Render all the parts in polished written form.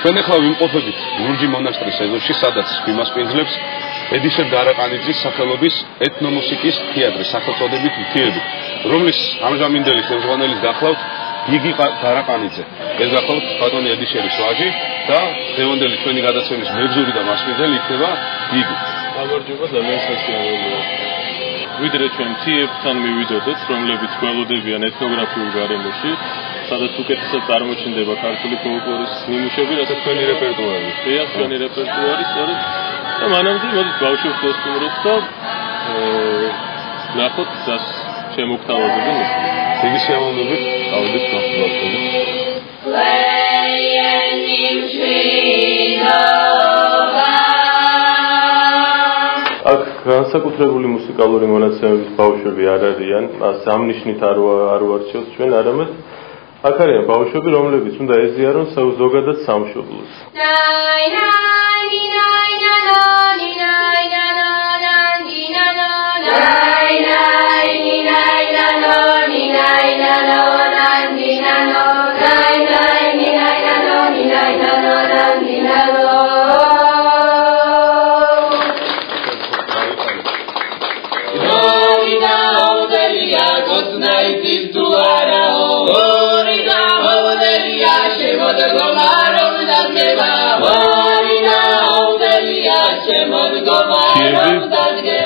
ჩვენ ახლა ვიმყოფებით ლურჯი მონასტრის ეზოში, სადაც გვიმასპინძლებს ედიშერ გარაყანიძის სახელობის ეთნომუსიკის თეატრი სახელწოდებით მთიები, რომლის ამჟამინდელი ხელმძღვანელის გახლავთ გიგი გარაყანიძე. ეს გახლავთ ბატონი ედიშერის ვაჟი და დღევანდელი ჩვენი გადაცემის მებზური და მასპინძელი იქნება გიგი. გამარჯობა, ძალიან სასიამოვნოა. ვიდრე ჩვენ მთიებთან მივიდოდეთ, რომლებიც გველოდებიან ეთნოგრაფიულ გარემოში, სადაც უკეთესად წარმოჩნდება ქართული ფოლკლორის ნიმუშები, რასაც ჩვენი რეპერტუარი. ეს ჩვენი რეპერტუარი, სწორედ და მანამდე მოდით ბავშვებს ვესტუმროთ და ნახოთ რას შემოგთავაზებენ ისინი. დიდი სიამოვნებით, გავედით ნახოთ. აქ განსაკუთრებული მუსიკალური მონაცემების ბავშვები არ არიან, ამ ნიშნით არ ვარჩევთ ჩვენ, არამედ აქ არიან ბავშვები, რომლებიც უნდა ეზიარონ ზოგადად სამშობლოს.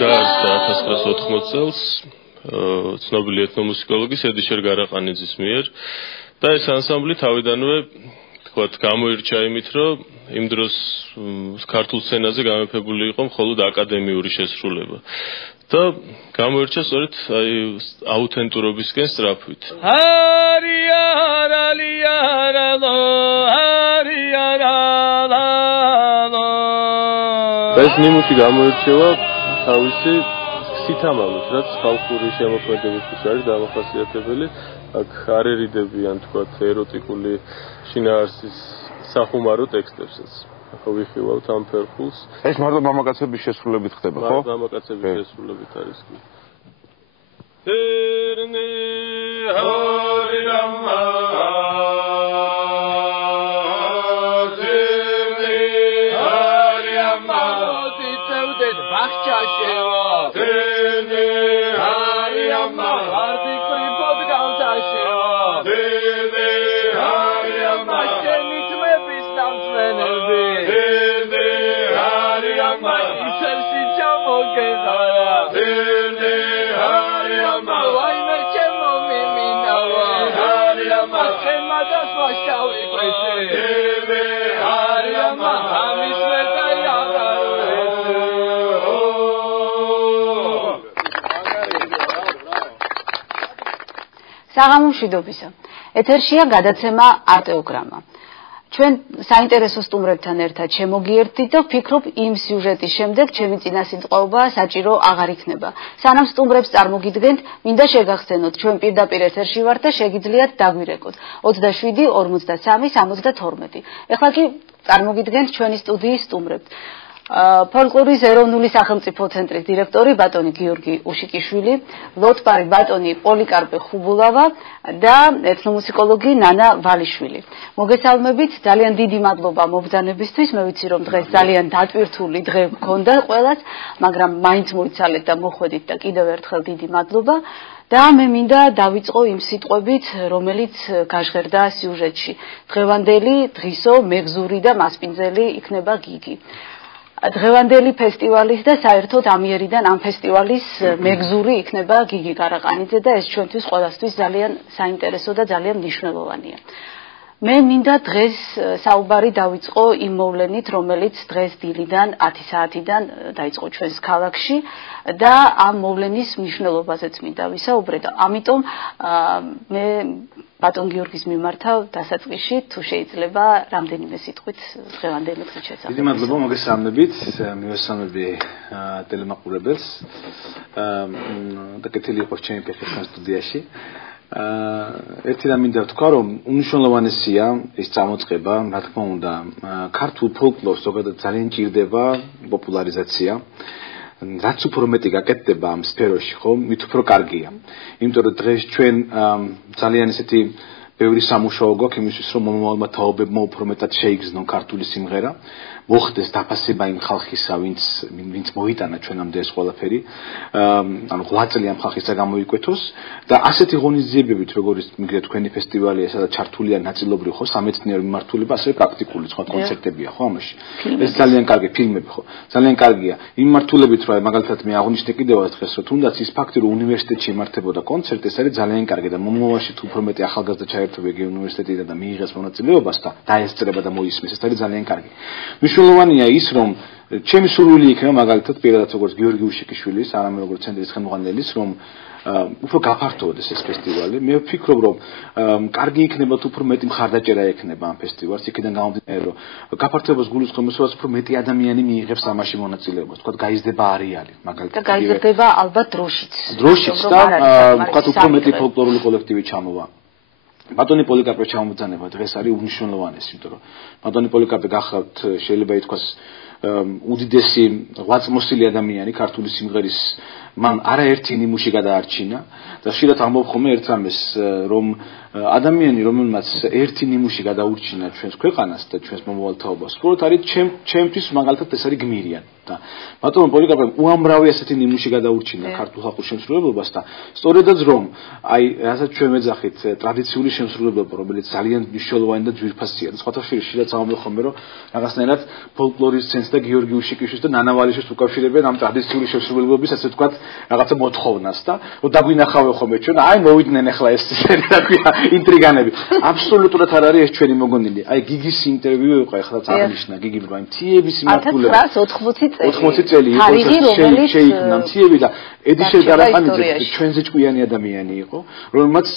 დაარსდა 1980 წელს ცნობილი ეთნომუსიკოლოგის ედიშერ გარაყანიძის მიერ და ეს ანსამბლი თავიდანვე თქვათ გამოირჩა იმით, რომ იმ დროს ქართულ სცენაზე გამეფებული იყო მხოლოდ აკადემიური შესრულება და გამოირჩა სწორედ აუთენტურობისკენ სწრაფვით. ეს ნიმუში გამოირჩევა თავისი სითამამით, რაც ხალხური შემოქმედებისთვის არის დამახასიათებელი. აქ არ ერიდებიან თქვათ ეროტიკული შინაარსის სახუმარო ტექსტებსაც. ახლა ვიხილავთ ამ ფერხულს. ეს მარტო მამაკაცების შესრულებით ხდება, ხო? მამაკაცების შესრულებით არის კი. საღამომშვიდობისა. ეთერშია გადაცემა არტეოგრამა. ჩვენ საინტერესო სტუმრებთან ერთად შემოგიერთდით და ვფიქრობ, იმ სიუჟეტის შემდეგ ჩემი წინასიტყვაობა საჭირო აღარ იქნება. სანამ სტუმრებს წარმოგიდგენთ, მინდა შეგახსენოთ, ჩვენ პირდაპირ ეთერში ვართ და შეგიძლიათ დაგვირეკოთ 27 53 72. ეხლა კი წარმოგიდგენთ ჩვენი სტუდიის სტუმრებს. ფოლკლორის ეროვნული სახელმწიფო ცენტრის დირექტორი ბატონი გიორგი უშიკიშვილი, ლოტბარი ბატონი პოლიკარპე ხუბულავა და ეთნომუსიკოლოგი ნანა ვალიშვილი. მოგესალმებით, ძალიან დიდი მადლობა მობრძანებისთვის. მე ვიცი, რომ დღეს ძალიან დატვირთული დღე გქონდა ყველას, მაგრამ მაინც მოიცალეთ და მოხვედით და კიდევ ერთხელ დიდი მადლობა. და მე მინდა დავიწყო იმ სიტყვებით, რომელიც გაჟღერდა სიუჟეტში. დღევანდელი დღისო მეგზური და მასპინძელი იქნება გიგი. დღევანდელი ფესტივალის და საერთოდ ამიერიდან ამ ფესტივალის მეგზური იქნება გიგი გარაყანიძე და ეს ჩვენთვის ყველასთვის ძალიან საინტერესო და ძალიან მნიშვნელოვანია. მე მინდა დღეს საუბარი დავიწყო იმ მოვლენით, რომელიც დღეს დილიდან 10 საათიდან დაიწყო ჩვენს ქალაქში და ამ მოვლენის მნიშვნელობაზეც მინდა ვისაუბრე და ამიტომ მე ბატონ გიორგის მიმართავ დასაწყისში, თუ შეიძლება რამდენიმე სიტყვით დღევანდელი დღის შესახებ. დიდი მადლობა, მოგესალმებით, მივესალმები ტელემაყურებელს და კეთილი იყოს ჩემი ფეხი სტუდიაში. ერთი რამ მინდა ვთქვა, რომ უნიშნულოვანესია ეს წამოწყება, რა თქმა უნდა, ქართულ ფოლკლორს ზოგადად ძალიან ჭირდება პოპულარიზაცია. რაც უფრო მეტი გაკეთდება ამ სფეროში, ხო, მით უფრო კარგია. იმიტომ რომ დღეს ჩვენ ძალიან ისეთი ბევრი სამუშაო გვაქვს იმისთვის, რომ მომავალმა თაობებმა უფრო მეტად შეიგრძნონ ქართული სიმღერა, მოხდეს დაფასება იმ ხალხისა, ვინც მოიტანა ჩვენამდე ეს ყველაფერი, ანუ 8 წელი ამ ხალხისა გამოიკვეთოს და ასეთი ღონისძიებებით, როგორც მიგეთ თქვენი ფესტივალია, სადაც ჩართულია ნაწილობრივ ხო სამეცნიერო მიმართულება, ასევე პრაქტიკული სხვა კონცერტებია ხო ამაში. ეს ძალიან კარგი ფილმები ხო. ძალიან კარგია. იმ მიმართულებით რომ მაგალითად მე აღნიშნე კიდევაც დღეს რომ თუნდაც ის ფაქტი რომ უნივერსიტეტში იმართებოდა კონცერტი, ეს არის ძალიან კარგი და მომავალში თუ უფრო მეტი ახალგაზრდა ჩაერთვება იგივე უნივერსიტეტიდან და მიიღეს მონაწილეობას და დაესწრება და მოისმის, ეს არის ძალიან კარგი. მნიშვნელოვანია ის რომ ჩემი სურვილი იქნება მაგალითად პირადად როგორც გიორგი უშიკიშვილის, არამედ როგორც ცენტრის ხელმძღვანელის, რომ უფრო გაფართოვდეს ეს ფესტივალი. მე ვფიქრობ, რომ კარგი იქნება თუ უფრო მეტი მხარდაჭერა ექნება ამ ფესტივალს, იქიდან გამომდინარე, რომ გაფართოებას გულისხმობს, რომ უფრო მეტი ადამიანი მიიღებს ამაში მონაწილეობას, თქვა გაიზრდება არეალი, მაგალითად. და გაიზრდება ალბათ დროშიც. დროშიც და თქვა უფრო მეტი ფოლკლორული კოლექტივი ჩამოვა. ბატონი პოლიკარპე ჩამობრძანება დღეს არის უნიშნულოვანესი, იმიტომ რომ ბატონი პოლიკარპე გახლავთ შეიძლება ითქვას უდიდესი ღვაწმოსილი ადამიანი ქართული სიმღერის მან არაერთი ნიმუში გადაარჩინა და ხშირად ამბობ ხოლმე ერთ რამეს რომ ადამიანი რომელმაც ერთი ნიმუში გადაურჩინა ჩვენს ქვეყანას და ჩვენს მომავალ თაობას უბრალოდ არის ჩემთვის მაგალითად ეს არის გმირიანი და ბატონო პოლიკარპემ უამრავი ასეთი ნიმუში გადაურჩინა ქართულ ხალხურ შემსრულებლობას და სწორედაც რომ აი რასაც ჩვენ მეძახით ტრადიციული შემსრულებლობა რომელიც ძალიან მნიშვნელოვანი და ძვირფასია და სხვათა შორის ხშირად ამბობ ხოლმე რომ რაღაცნაირად ფოლკლორის ცენტრს და გიორგი უშიკიშვილს და ნანა ვალიშვილს უკავშირებენ ამ ტრადიციული შემსრულებლობის ასე ვთქვათ რაღაცა მოთხოვნას და დაგვინახავენ ხოლმე ჩვენ აი მოვიდნენ ახლა ეს რა ქვია ინტრიგანები აბსოლუტურად არ არის ეს ჩვენი მოგონილი აი გიგის ინტერვიუ იყო ახლა აღნიშნა გიგი რომ აი მთიების იმართულება 1980 წელი იყო შეიქმნა მთიები და ედიშერ გარაყანიძე ჩვენზე ჭკვიანი ადამიანი იყო რომელმაც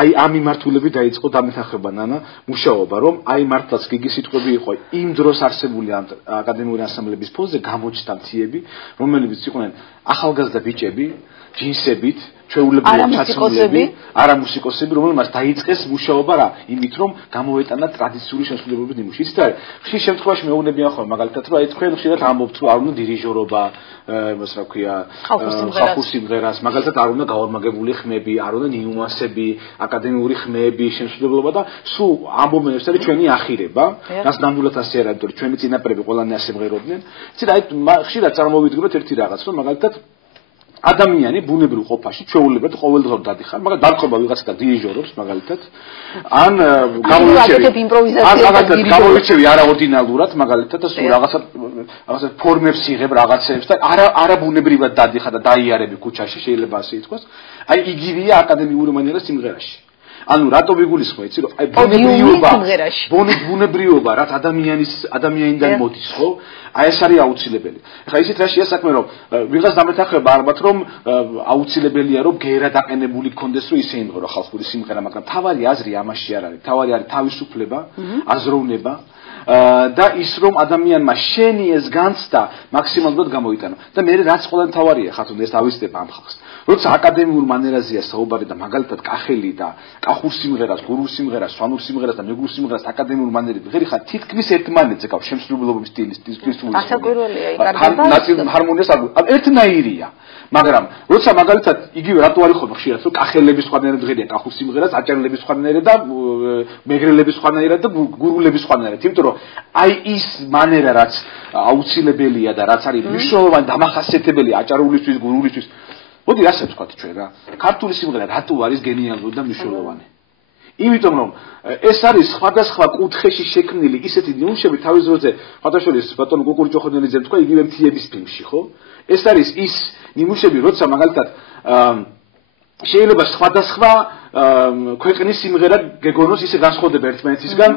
აი ამ იმართულებით დაიწყო დამეთახება ნანა მუშაობა რომ აი მართლაც გიგი სიტყვები იყო იმ დროს არსებული აკადემიური ასამბლეების ფონზე გამოჩნდა მთიები რომელებიც იყვნენ ახალგაზრდა ბიჭები ჯინსებით ჩვეულებრივი ჩაცმულები არა მუსიკოსები რომელმაც დაიწყეს მუშაობა რა იმით რომ გამოეტანა ტრადიციული შემსრულებლობის ნიმუში იცით რა ხშირ შემთხვევაში მეუბნებიან ხოლმე მაგალითად რომ აი თქვენ ხშირად ამბობთ რომ არ უნდა დირიჟორობა იმას რა ქვია ხალხურ სიმღერას მაგალითად არ უნდა გაორმაგებული ხმები არ უნდა ნიუანსები აკადემიური ხმები შემსრულებლობა და სულ ამბობენ ეს არის ჩვენი ახირება რაც ნამდვილად ასე არ არის იმიტომ რომ ჩვენი წინაპრები ყველანი ასე მღეროდნენ იცით აი ხშირად წარმოვიდგინოთ ერთი რაღაც რომ მაგალითად ადამიანი ბუნებრივ ყოფაში ჩვეულებრივად ყოველდღიურად დადიხარ, მაგრამ დარწმობა ვიღაცა და დირიჟორობს მაგალითად. ან გამოირჩევი არაორდინალურად მაგალითად და სულ რაღაცა ფორმებს იღებ რაღაცებს და არა ბუნებრივად დადიხარ და დაიარები ქუჩაში შეიძლება ასე ითქვას. აი იგივეა აკადემიური მანერა სიმღერაში. ანუ რატო ვიგულისხმე იცი რომ აი ბუნებრიობა რაც ადამიანიდან მოდის ხო აი ეს არის აუცილებელი ეხლა ისეთ რაშია საქმე რომ ვიღაც დამეთახება ალბათ რომ აუცილებელია რომ გერა დაყენებული გქონდეს რომ ისე იმღერო ხალხური სიმღერა მაგრამ თავარი აზრი ამაში არ არის თავარი არის თავისუფლება აზროვნება და ის რომ ადამიანმა შენი ეს განცდა მაქსიმალურად გამოიტანო და მე რაც ყველა თავარია ხათუნ ეს ავიზდება ამ ხალხს როცა აკადემიურ მანერაზეა საუბარი და მაგალითად კახელი და კახურ სიმღერას, გურულ სიმღერას, სვანურ სიმღერას და მეგრულ სიმღერას აკადემიურ მანერით ღერი ხარ თითქმის ერთმანეთზე გაქვს შემსრულებლობის სტილის ასაკვირველია იკარგება ნაწილ ჰარმონიას ერთნაირია მაგრამ როცა მაგალითად იგივე რატო არის ხოლმე ხშირად რომ კახელების სხვანაირად ღერია კახურ სიმღერას აჭარელების სხვანაირად და მეგრელების სხვანაირად და გურულების სხვანაირად იმიტომ რომ აი ის მანერა რაც აუცილებელია და რაც არის მნიშვნელოვანი დამახასიათებელი აჭარულისთვის გურულისთვის მოდი ასე ვთქვათ ჩვენ რა ქართული სიმღერა რატო არის გენიალური და მნიშვნელოვანი იმიტომ რომ ეს არის სხვადასხვა კუთხეში შექმნილი ისეთი ნიმუშები თავის დროზე ფათაშორის ბატონო გოგური ჭოხონელიძემ თქვა იგივე მთიების ფილმში ხო ეს არის ის ნიმუშები როცა მაგალითად შეიძლება სხვადასხვა ქვეყნის სიმღერა გეგონოს ისე განსხვავდება ერთმანეთისგან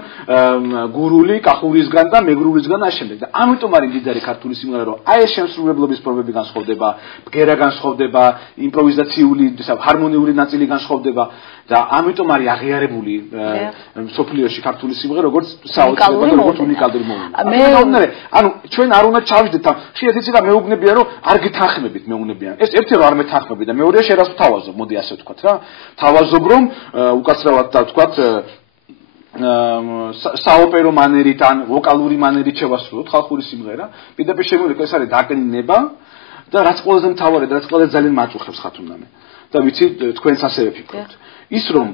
გურული, კახურისგან და მეგრულისგან და ამავდროულად და ამიტომ არის მდიდარი ქართული სიმღერა რომ აი ეს შემსრულებლობის ფორმები განსხვავდება, ბგერა განსხვავდება, იმპროვიზაციული, ჰარმონიული ნაწილი განსხვავდება და ამიტომ არის აღიარებული სოფლიოში ქართული სიმღერა როგორც საოცრება და როგორც უნიკალური მომენტი. ანუ ჩვენ არ უნდა ჩავიჯდეთ ამ ხშირად იცი და მეუბნებიან რომ არ გითანხმებით მეუბნებიან. ეს ერთი რომ არ მეთანხმები და მეორეა შენ რას ვთავაზობ, მოდი ასე ვთქვათ რა. თავაზობ რომ უკაცრავად და ვთქვათ საოპერო მანერით ან ვოკალური მანერით შევასრულოთ ხალხური სიმღერა. პირდაპირ შემოვიდა ეს არის დაკნინება და რაც ყველაზე მთავარია და რაც ყველაზე ძალიან მაწუხებს ხათუნამე. და ვიცი თქვენც ასევე ფიქრობთ. ის რომ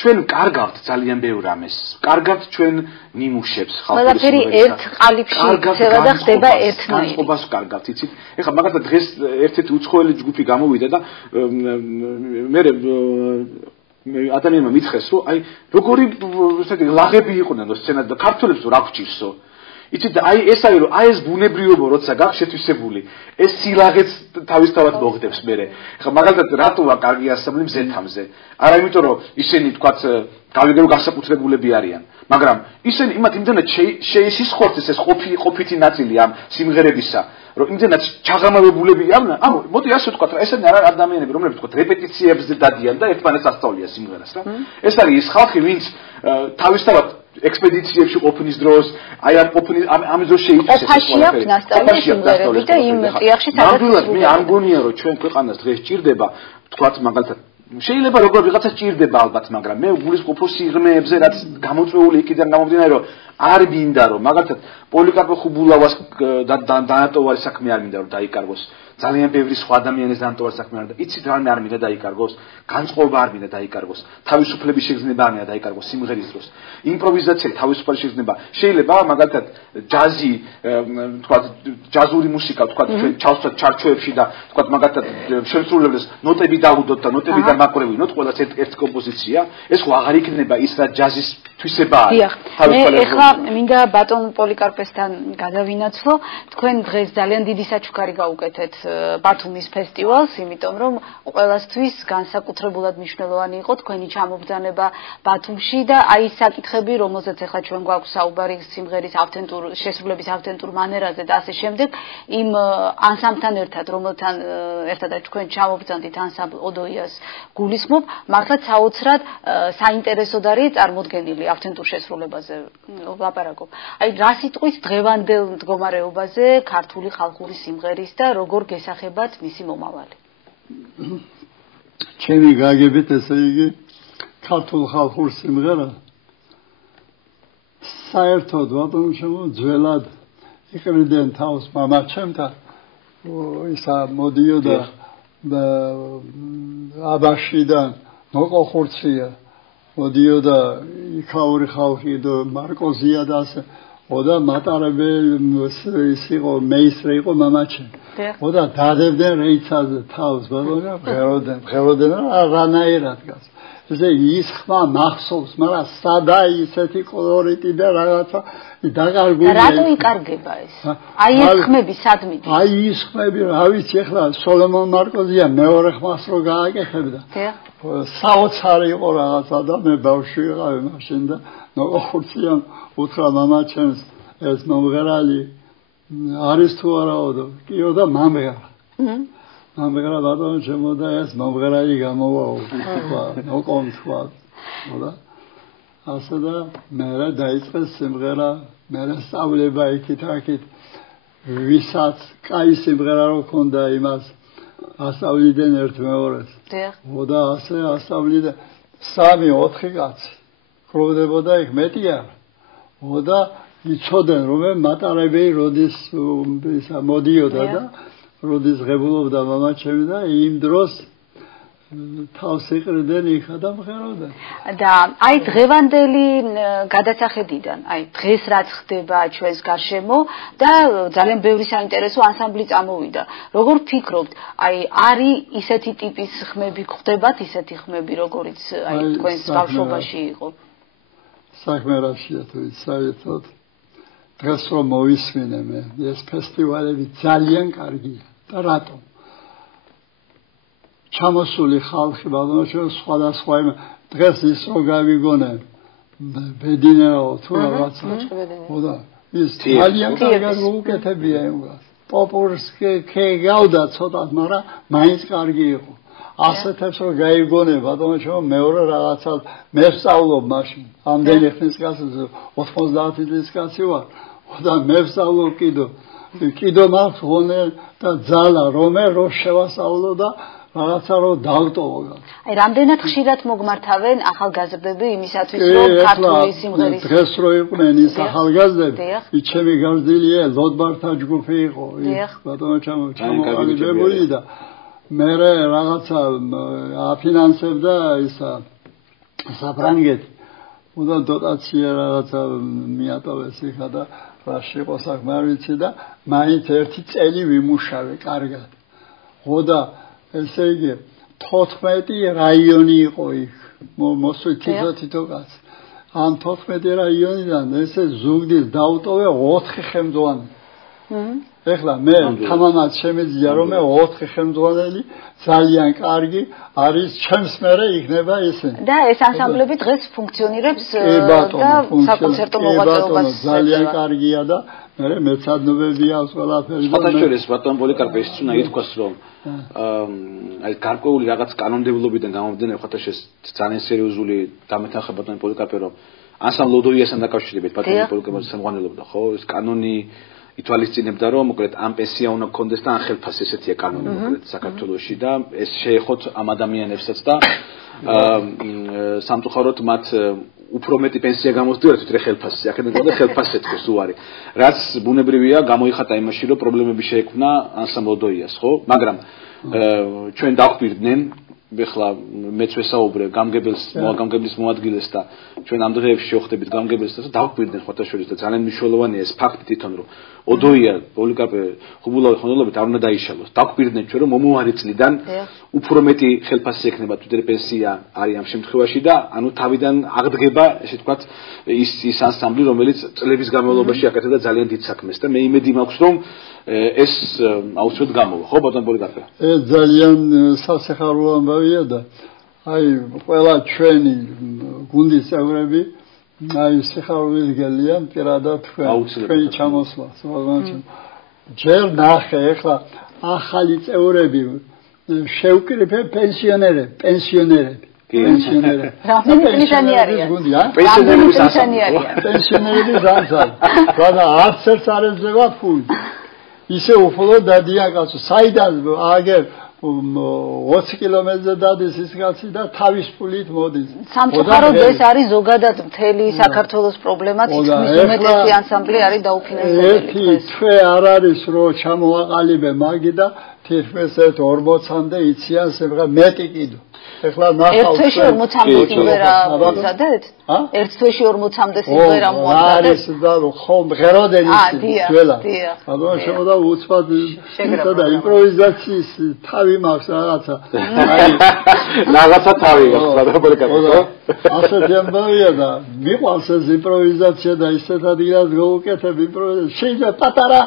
ჩვენ კარგავთ ძალიან ბევრ რამეს. კარგავთ ჩვენ ნიმუშებს ხალხური ყველაფერი ერთ ყალიბში იქცევა და ხდება ერთნაირი. განწყობას კარგავთ, იცით? ეხლა მაგალითად დღეს ერთ-ერთი უცხოელი ჯგუფი გამოვიდა და მე ადამიანმა მითხრეს, რომ აი როგორი ლაღები იყვნენ სცენაზე და ქართველებს რა გვჭირსო. იცით აი ეს არის რომ აი ეს ბუნებრიობა როცა გაქვს შეთვისებული ეს სილაღეც თავისთავად მოხდებს მე. ეხლა მაგალითად რატოა კარგი ასამბლე მზეთამზე? არა იმიტომ რომ ისინი თქვათ გავიგერო გასაკუთრებულები არიან, მაგრამ ისინი იმათ იმდენად შეისხორცეს ეს ყოფითი ნაწილი ამ სიმღერებისა, რომ იმდენად ჩაღრმავებულები არიან. მოდი ასე ვთქვათ, რა ესენი არა ადამიანები, რომლებიც თქვათ რეპეტიციებზე დადიან და ერთმანეთს ასწავლიან სიმღერას რა. ეს არის ის ხალხი, ვინც თავისთავად ექსპედიციებში ყოფნის დროს, აი ამ დროს შეიწეს ეს ყველაფერი. ყოფაში და იმ წიაღში სადაც მე არ მგონია რომ ჩვენ ქვეყანას დღეს ჭირდება, თქვათ მაგალითად შეიძლება როგორ ვიღაცა ჭირდება ალბათ, მაგრამ მე გულისხმობ სიღრმეებზე, რაც გამოწვეული იქიდან გამომდინარე, რომ არ მინდა რომ მაგალითად პოლიკარპე ხუბულავას დაანტოვარი საქმე არ მინდა რომ დაიკარგოს. ძალიან ბევრი სხვა ადამიანის დაანტოვარი საქმე არ და იცით რამე არ მინდა დაიკარგოს, განწყობა არ მინდა დაიკარგოს, თავისუფლების შეგრძნება არ მინდა დაიკარგოს სიმღერის დროს. იმპროვიზაცია თავისუფალი შეგრძნება. შეიძლება მაგალითად ჯაზი, თქვა ჯაზური მუსიკა, თქვა ჩვენ ჩავსვათ ჩარჩოებში და თქვა მაგალითად შემსრულებლებს ნოტები დავუდოთ და ნოტებიდან მაყურებინოთ ყველას ერთ კომპოზიცია, ეს ხო აღარ იქნება ის რა ჯაზის თვისება არის. მე ეხლა მინდა ბატონ პოლიკარპესთან გადავინაცვლო. თქვენ დღეს ძალიან დიდი საჩუქარი გაუკეთეთ ბათუმის ფესტივალს, იმიტომ რომ ყველასთვის განსაკუთრებულად მნიშვნელოვანი იყო თქვენი ჩამობრძანება ბათუმში და აი ეს საკითხები, რომელზეც ახლა ჩვენ გვაქვს საუბარი სიმღერის შესრულების ავთენტურ მანერაზე და ასე შემდეგ, იმ ანსამბლთან ერთად, რომელთან ერთადაც თქვენ ჩამობრძანდით ანსამბლ ოდოიას გულისხმობ, მართლაც საოცრად საინტერესოდ არის წარმოდგენილი ავთენტურ შესრულებაზე ვლაპარაკობ. აი რა სიტყვის დღევანდელ მდგომარეობაზე ქართული ხალხური სიმღერის და როგორ გესახებათ მისი მომავალი? ჩემი გაგებით ესე იგი ქართულ ხალხურ სიმღერა საერთოდ ბატონო ძველად იყრიდნენ თავს მამაჩემთან ისა მოდიოდა აბაშიდან მოყოხურცია მოდიოდა იქაური ხალხი და მარკოზია და ასე ოდა მატარებელი ის იყო მეისრე იყო მამაჩემ ოდა დადებდნენ რეიცაზე თავს ბატონო ღეროდენ რანაირად გას ესე ის ხმა მახსოვს მაგრამ სადა ისეთი კოლორიტი და რაღაცა დაგარგული რატო ikარგება ეს აი ეს ხმები სად მიდის აი ის ხმები რა ვიცი ახლა სოლომონ მარკოზია მეორე ხმას რო გააკეთებდა საოცარი იყო რაღაცა და მე ბავშვი ვიყავი მაშინ და ნოყურციან უთხრა მამაჩემს ეს მომღერალი არის თუ არაო და კიო და მამღერა მამღერა ბატონო ჩემო და ეს მომღერალი გამოვაო ნოყომ თქვა და ასე და მე დაიწყეს სიმღერა მე სწავლება იქით-აქით ვისაც კაი სიმღერა რო ქონდა იმას ასწავლიდან ერთ მეორეს და ასე ასწავლიდა 3-4 კაცი ხროვდებოდა იქ მეტი არა და იცოდნენ რომ მატარებელი როდის ისა მოდიოდა და როდის ღებულობდა მამაჩემი და იმ დროს თავს იყრიდნენ იქა და მღეროდნენ და აი დღევანდელი გადასახედიდან აი დღეს რაც ხდება ჩვენს გარშემო და ძალიან ბევრი საინტერესო ანსამბლი წამოვიდა როგორ ფიქრობთ აი არის ისეთი ტიპის ხმები ხდებათ ისეთი ხმები როგორიც აი თქვენს ბავშვობაში იყო საქმე რაშია თუ საერთოდ დღეს რომ მოვისმინე მე ეს ფესტივალები ძალიან კარგია და რატომ ჩამოსული ხალხი ბატონო სხვადასხვა დღეს ის რო გავიგონე ბედინეო თუ რაღაცა ხოდა ის ძალიან კარგად უკეთებია იმას პოპურსკი ქეგავდა ცოტათ მაგრამ მაინც კარგი იყო ასეთებს რო გაიგონე ბატონო მეორე რაღაცა მე ვსწავლობ მაშინ ამდენი ხნის გასა 90 წლის კაცი ვარ და მე ვსწავლობ კიდო მაქვს ღონე და ძალა რომე რო შევასწავლო და რაღაცა რო დავტოვო. აი რამდენად ხშირად მოგმართავენ ახალგაზრდები იმისათვის რომ ქართული სიმღერის დღეს რო იყვნენ ის ახალგაზრდები ჩემი გამზდილია ლოდბართა ჯგუფი იყო ბატონო ჩამოყალიბებული და მე რაღაცა აფინანსებდა ისა საფრანგეთი. უნდა დოტაცია რაღაცა მიატოვეს იქა და რაში იყო საქმე არ ვიცი და მაინც ერთი წელი ვიმუშავე კარგად. ხო და ესე იგი 14 რაიონი იყო იქ. მოსვით თითო კაც. ამ 14 რაიონიდან ესე ზუგდის დაუტოვე 4 ხელმძღვანელი. ეხლა მე თამამად შემიძლია რომ მე 4 ხელმძღვანელი ძალიან კარგი არის ჩემს მერე იქნება ესენი. და ეს ანსამბლები დღეს ფუნქციონირებს და საკონცერტო მოღვაწეობას ძალიან კარგია და მე მეცადნობები აქვს ყველაფერი. ფოტოშორის ბატონ პოლიკარპეს უნდა ითქვას რომ აი გარკვეული რაღაც კანონმდებლობიდან გამომდინარე ფოტოშორის ძალიან სერიოზული დამეთანხმება ბატონ პოლიკარპე რომ ანსამბლ ოდოიასთან დაკავშირებით ბატონ პოლიკარპეს სამღანელობდა ხო ეს კანონი ითვალისწინებდა რომ მოკლედ ამ პენსია უნდა გქონდეს და ან ხელფასი ესეთია კანონი მოკლედ საქართველოში და ეს შეეხოთ ამ ადამიანებსაც და სამწუხაროდ მათ უფრო მეტი პენსია გამოსდიოდათ ვიდრე ხელფასი აქედან და ხელფასი ეთქოს უარი რაც ბუნებრივია გამოიხატა იმაში რომ პრობლემები შეექმნა ანსამბლ ოდოიას ხო მაგრამ ჩვენ დავხვირდნენ ეხლა მეც ვესაუბრე გამგებლის მოადგილეს და ჩვენ ამ დღეებში შევხვდებით გამგებელს და დავხვირდნენ ხოთაშორის და ძალიან მნიშვნელოვანია ეს ფაქტი თვითონ რომ ოდოია პოლიკარპე ხუბულავის ხონდობებით არ უნდა დაიშალოს დავხვირდნენ ჩვენ რომ მომოვარი წლიდან უფრო მეტი ხელფასი ექნება თვითონ პენსია არის ამ შემთხვევაში და ანუ თავიდან აღდგება ესე ვთქვათ ის ანსამბლი რომელიც წლების განმავლობაში აკეთებდა ძალიან დიდ საქმეს და მე იმედი მაქვს რომ ეს აუცილებლად გამოვა ხო ბატონ პოლიკარპე ეს ძალიან სასიხარულო ამბავია და აი ყველა ჩვენი გუნდის წევრები აი სიხარულის გელიან პირადად თქვენი ჩამოსვლა ჯერ ნახე ეხლა ახალი წევრები შევკრიფე პენსიონერები რამდენი არიან პენსიონერები ზანზან რა არც ერთ არ ეძება ფული ისე უფლო დადიან კაცო საიდან აგერ 20 კილომეტრზე დადის ის კაცი და თავის ფულით მოდის. სამწუხაროდ ეს არის ზოგადად მთელი საქართველოს პრობლემა, თითქმის უმეტესი ანსამბლი არის დაუფინანსებული. ერთი თვე არ არის რომ ჩამოაყალიბე მაგი და თითქმის 40-მდე იციან სებღა მეტი კიდო. ეხლა ნახავ ერთ თვეში 40-მდე სიმღერა მოწადეთ? ერთ თვეში 40-მდე სიმღერა მოაწადეთ? არის და ხომ ღეროდენ ის ძველა. ანუ შემოდა უცბად და იმპროვიზაციის თავი მაქვს რაღაცა. რაღაცა თავი აქვს რა ასეთი ამბავია და მიყვარს ეს იმპროვიზაცია და ისეთ ადგილას გავუკეთებ იმპროვიზაცია. შეიძლება პატარა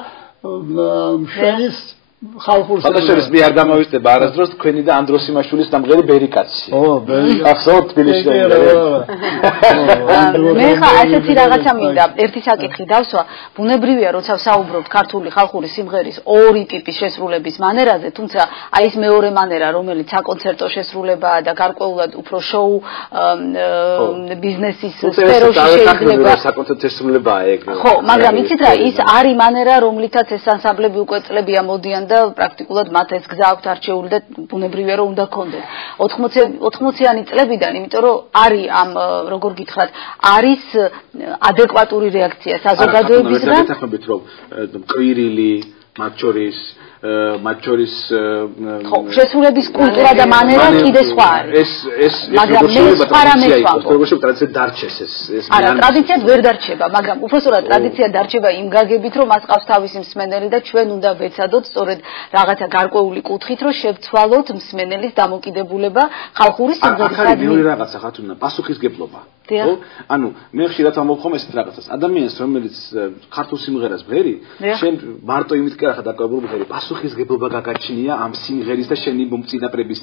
შენის ხალხურ ფოტოშორის მე არ გამოვისტება არასდროს თქვენი და ანდროსიმაშვილის დამღერი ბერიკაცი. ბერიკაცი. ახსოვთ თბილისში. მე ხა ასეთი რაღაცა მინდა ერთი საკითხი დავსვა. ბუნებრივია როცა ვსაუბრობთ ქართული ხალხური სიმღერის ორი ტიპის შესრულების მანერაზე, თუმცა აი ეს მეორე მანერა, რომელიც საკონცერტო შესრულებაა და გარკვეულად უფრო შოუ ბიზნესის სფეროში შეიძლება საკონცერტო შესრულებაა ეგ. ხო, მაგრამ იცით რა, ის არის მანერა, რომლითაც ეს ანსამბლები უკვე წლები ამოდიან და პრაქტიკულად მათ ეს გზა აქვთ არჩეული და ბუნებრივია რომ უნდა კონდეთ 80-იანი წლებიდან, იმიტომ რომ არის ამ როგორ გითხრათ, არის ადეკვატური რეაქცია საზოგადოებისგან. ახლა რომ კვირილი, მათ შორის შესრულების კულტურა და მანერა კიდე სხვა არის. ეს მაგრამ მე სხვა რამეს ვამბობ. როგორ ტრადიცია დარჩეს ეს არა, ტრადიცია ვერ დარჩება, მაგრამ უბრალოდ ტრადიცია დარჩება იმ გაგებით, რომ მას ყავს თავისი მსმენელი და ჩვენ უნდა ვეცადოთ სწორედ რაღაცა გარკვეული კუთხით, რომ შევცვალოთ მსმენელის დამოკიდებულება ხალხური სიმღერისადმი. ახალი მეორე რაღაცა ხათუნა, პასუხისგებლობა. ხო? ანუ მე ხშირად ამბობ ხომ ესეთ რაღაცას. ადამიანს რომელიც ქართულ სიმღერას ბღერი, შენ მარტო იმით კი არა დაკავებული ხარ, პასუხისგებლობა გაგაჩნია ამ სიმღერის და შენი მომწინაყრების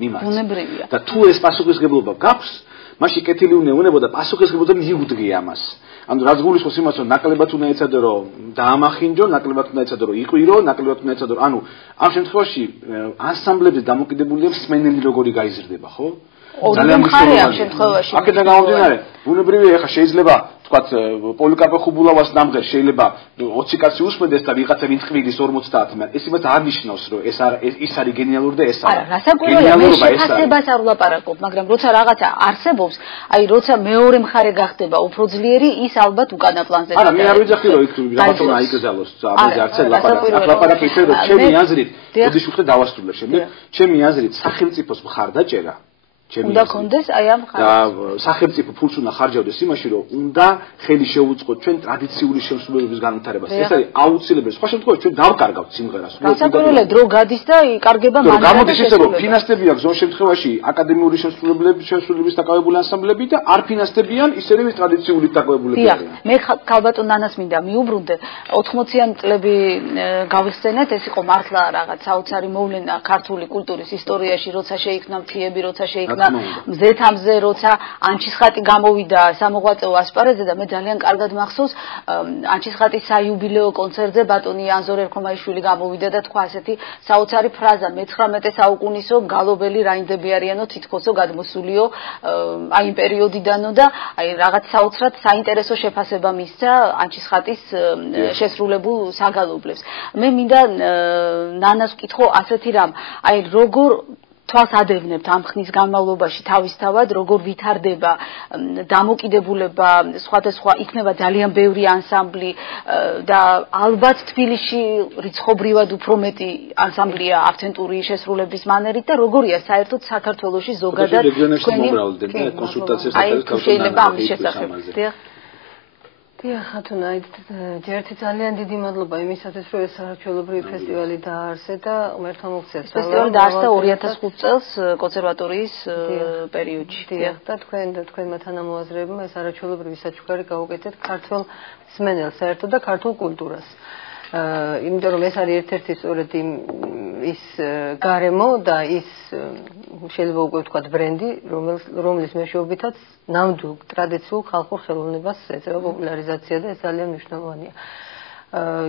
მიმართ. ბუნებრივია. და თუ ეს პასუხისგებლობა გაქვს, მაშინ კეთილი უნდა და პასუხისგებლობა მიუდგე ამას. ანუ რაც გულისხმობს იმას, რომ ნაკლებად უნდა ეცადო, რომ დაამახინჯო, ნაკლებად უნდა ეცადო, რომ იყვირო, ნაკლებად უნდა ეცადო, ანუ ამ შემთხვევაში ანსამბლების დამოკიდებულია მსმენელი როგორი გაიზრდება, ხო? ძალიან მხარეა ამ შემთხვევაში. აქედან გამომდინარე, ბუნებრივია, ეხლა შეიძლება თქვათ პოლიკარპე ხუბულავას ნამღერ შეიძლება 20 კაცი უსმენდეს და ვიღაცა ვინც ყვილის 50-მან ეს იმას არ ნიშნავს რომ ეს არის გენიალური და ეს არა გენიალურობა ეს არის არ ვლაპარაკობ მაგრამ როცა რაღაცა არსებობს აი როცა მეორე მხარე გახდება უფრო ძლიერი ის ალბათ უკანა პლანზე არა მე არ ვიძახი რომ იქ რაღაცა აიკრძალოს ამაზე არც ლაპარაკი ისე რომ ჩემი აზრით ოდიშ უხდე დავასრულებ შემდეგ ჩემი აზრით სახელმწიფოს მხარდაჭერა უნდა კონდეს აი ამ ხარჯს და სახელმწიფო ფულს უნდა ხარჯავდეს იმაში რომ უნდა ხელი შეუწყოთ ჩვენ ტრადიციული შემსრულებლობის განვითარებას ეს არის აუცილებელი სხვა შემთხვევაში ჩვენ დავკარგავთ სიმღერას გასაკურველად დრო გადის და იკარგება მანერა გამოდის ისე რომ ფინანსდებიან ზოგ შემთხვევაში აკადემიური შემსრულებლების დაკავებული ანსამბლები და არ ფინანსდებიან ისევე ტრადიციული დაკავებულები მე ქალბატონ ნანას მინდა მიუბრუნდე 80-იან წლები გავიხსენეთ ეს იყო მართლა რაღაც საოცარი მოვლენა ქართული კულტურის ისტორიაში როცა შეიქმნა მთიები როცა შეიქმნა მზეთამზე როცა ანჩისხატი გამოვიდა სამოღვაწეო ასპარეზზე და მე ძალიან კარგად მახსოვს ანჩისხატის საიუბილეო კონცერტზე ბატონი ანზორ ერქომაიშვილი გამოვიდა და თქვა ასეთი საოცარი ფრაზა მე-19 საუკუნისო გალობელი რაინდები არიანო თითქოსო გადმოსულიო აი იმ პერიოდიდანო და აი რაღაც საოცრად საინტერესო შეფასება მისცა ანჩისხატის შესრულებულ საგალობლებს მე მინდა ნანას ვკითხო ასეთი რამ აი როგორ თვალს ადევნებთ ამ ხნის განმავლობაში თავისთავად როგორ ვითარდება დამოკიდებულება სხვადასხვა იქნება ძალიან ბევრი ანსამბლი და ალბათ თბილისში რიცხობრივად უფრო მეტი ანსამბლია ავთენტური შესრულების მანერით და როგორია საერთოდ საქართველოში ზოგადად თქვენი კონსულტაციას შეიძლება ამის შესახებ ხათუნა ერთი ძალიან დიდი მადლობა იმისათვის რომ ეს არაჩვეულებრივი ფესტივალი დაარსე და ღმერთმა მოგვცეს ფესტივალი დაარსდა 2005 წელს კონსერვატორიის პერიოდში და თქვენმა თანამოაზრეებმა ეს არაჩვეულებრივი საჩუქარი გაუკეთეთ ქართულ მსმენელს საერთოდ და ქართულ კულტურას იმიტომ რომ ეს არის ერთ-ერთი სწორედ ის გარემო და ის შეიძლება უკვე ვთქვათ ბრენდი რომლის მეშვეობითაც ნამდვილ ტრადიციულ ხალხურ ხელოვნებას ეწევა პოპულარიზაცია და ეს ძალიან მნიშვნელოვანია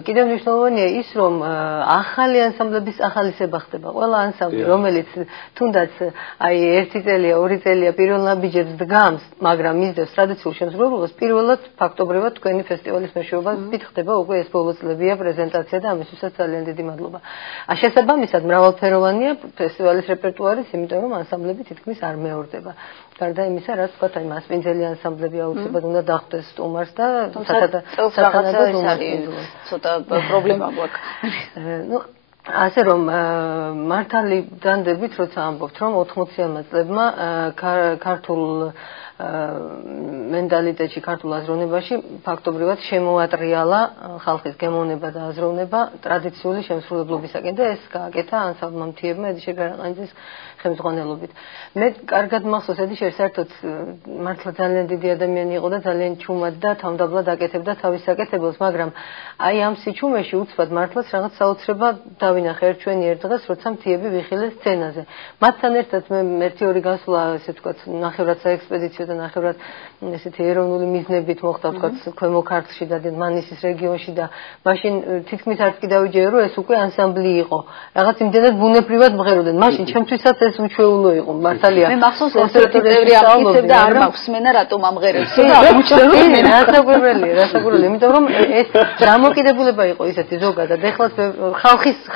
კიდევ მნიშვნელოვანია ის რომ ახალი ანსამბლების ახალისება ხდება ყველა ანსამბლი რომელიც თუნდაც აი 1 წელია 2 წელია პირველ ნაბიჯებს დგამს მაგრამ მისდევს ტრადიციულ შემსრულებლობას პირველად ფაქტობრივად თქვენი ფესტივალის მეშვეობით ხდება უკვე ეს ბოლო წლებია პრეზენტაცია და ამისთვისაც ძალიან დიდი მადლობა შესაბამისად მრავალფეროვანია ფესტივალის რეპერტუარის იმიტომ რომ ანსამბლები თითქმის არ მეორდება გარდა იმისა რაც თქვა აი მასპინძელი ანსამბლები აუცილებლად უნდა დახვდეს სტუმარს და ცოტა პრობლემა გვაქვს. ნუ ასე რომ მართალი დანდებით როცა ამბობთ რომ 80-იანმა წლებმა ქართულ მენტალიტეტში ქართულ აზროვნებაში ფაქტობრივად შემოატრიალა ხალხის გემოვნება და აზროვნება ტრადიციული შემსრულებლობისაკენ და ეს გააკეთა ანსამბლმა მთიებმა ედიშერ გარაყანიძის ხელმძღვანელობით. მე კარგად მახსოვს ედიშერ საერთოდ მართლა ძალიან დიდი ადამიანი იყო და ძალიან ჩუმად და თავდაბლად აკეთებდა თავის საკეთებელს, მაგრამ აი ამ სიჩუმეში უცბად მართლაც რაღაც საოცრება დავინახე ერთ ჩვენი ერთ დღეს, როცა მთიები ვიხილეს სცენაზე. მათთან ერთად მე ერთი-ორი გასვლა, ესე ვთქვათ, ნახევრად საექსპედიციო და ნახევრად ესეთი ეროვნული მიზნებით მოხდა, ვთქვათ, ქვემო ქართლში და მანისის რეგიონში და მაშინ თითქმის არც კი დავიჯერე, რომ ეს უკვე ანსამბლი იყო. რაღაც იმდენად ბუნებრივად მღეროდნენ. მაშინ ჩემთვისაც ეს უჩვეულო იყო, მართალია. მე მახსოვს ერთ-ერთი წევრი ამბობს და არ მაქვს მენა რატომ ამღერებს და აღმოჩნდა რომ რასაკვირველია, იმიტომ რომ ეს დამოკიდებულება იყო ისეთი ზოგადად. ეხლა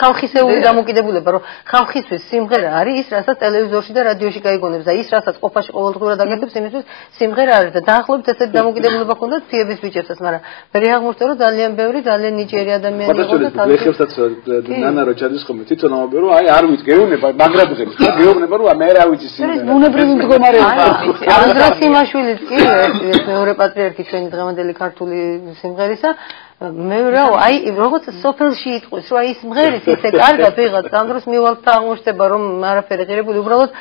ხალხისეული დამოკიდებულება, რომ ხალხისთვის სიმღერა არის ის, რასაც ტელევიზორში და რადიოში გაიგონებს და ის, რასაც ყოფაში ყოველდღურად აკეთებს, იმისთვის სიმღერა არის და დაახლოებით ესეთი დამოკიდებულება ჰქონდათ თიების ბიჭებსაც, მაგრამ მე აღმოჩნდა რომ ძალიან ბევრი ძალიან ნიჭიერი ადამიანი იყო და თავისუფლად ნანა რო ჩადის ხომ თვითონ ამბობ რომ აი არ ვიცი გეუბნება მაგრაბუზებს და გეუბნება რომ მე რა ვიცი სიმღერა ეს ბუნებრივი მდგომარეობა აზრა სიმაშვილიც კი ეს მეორე პატრიარქი ჩვენი დღევანდელი ქართული სიმღერისა მე რა აი როგორც სოფელში იტყვის რომ აი ის მღერით ისე კარგად ვიღაც ამ დროს მივალთ და აღმოჩნდება რომ არაფერი ღირებული უბრალოდ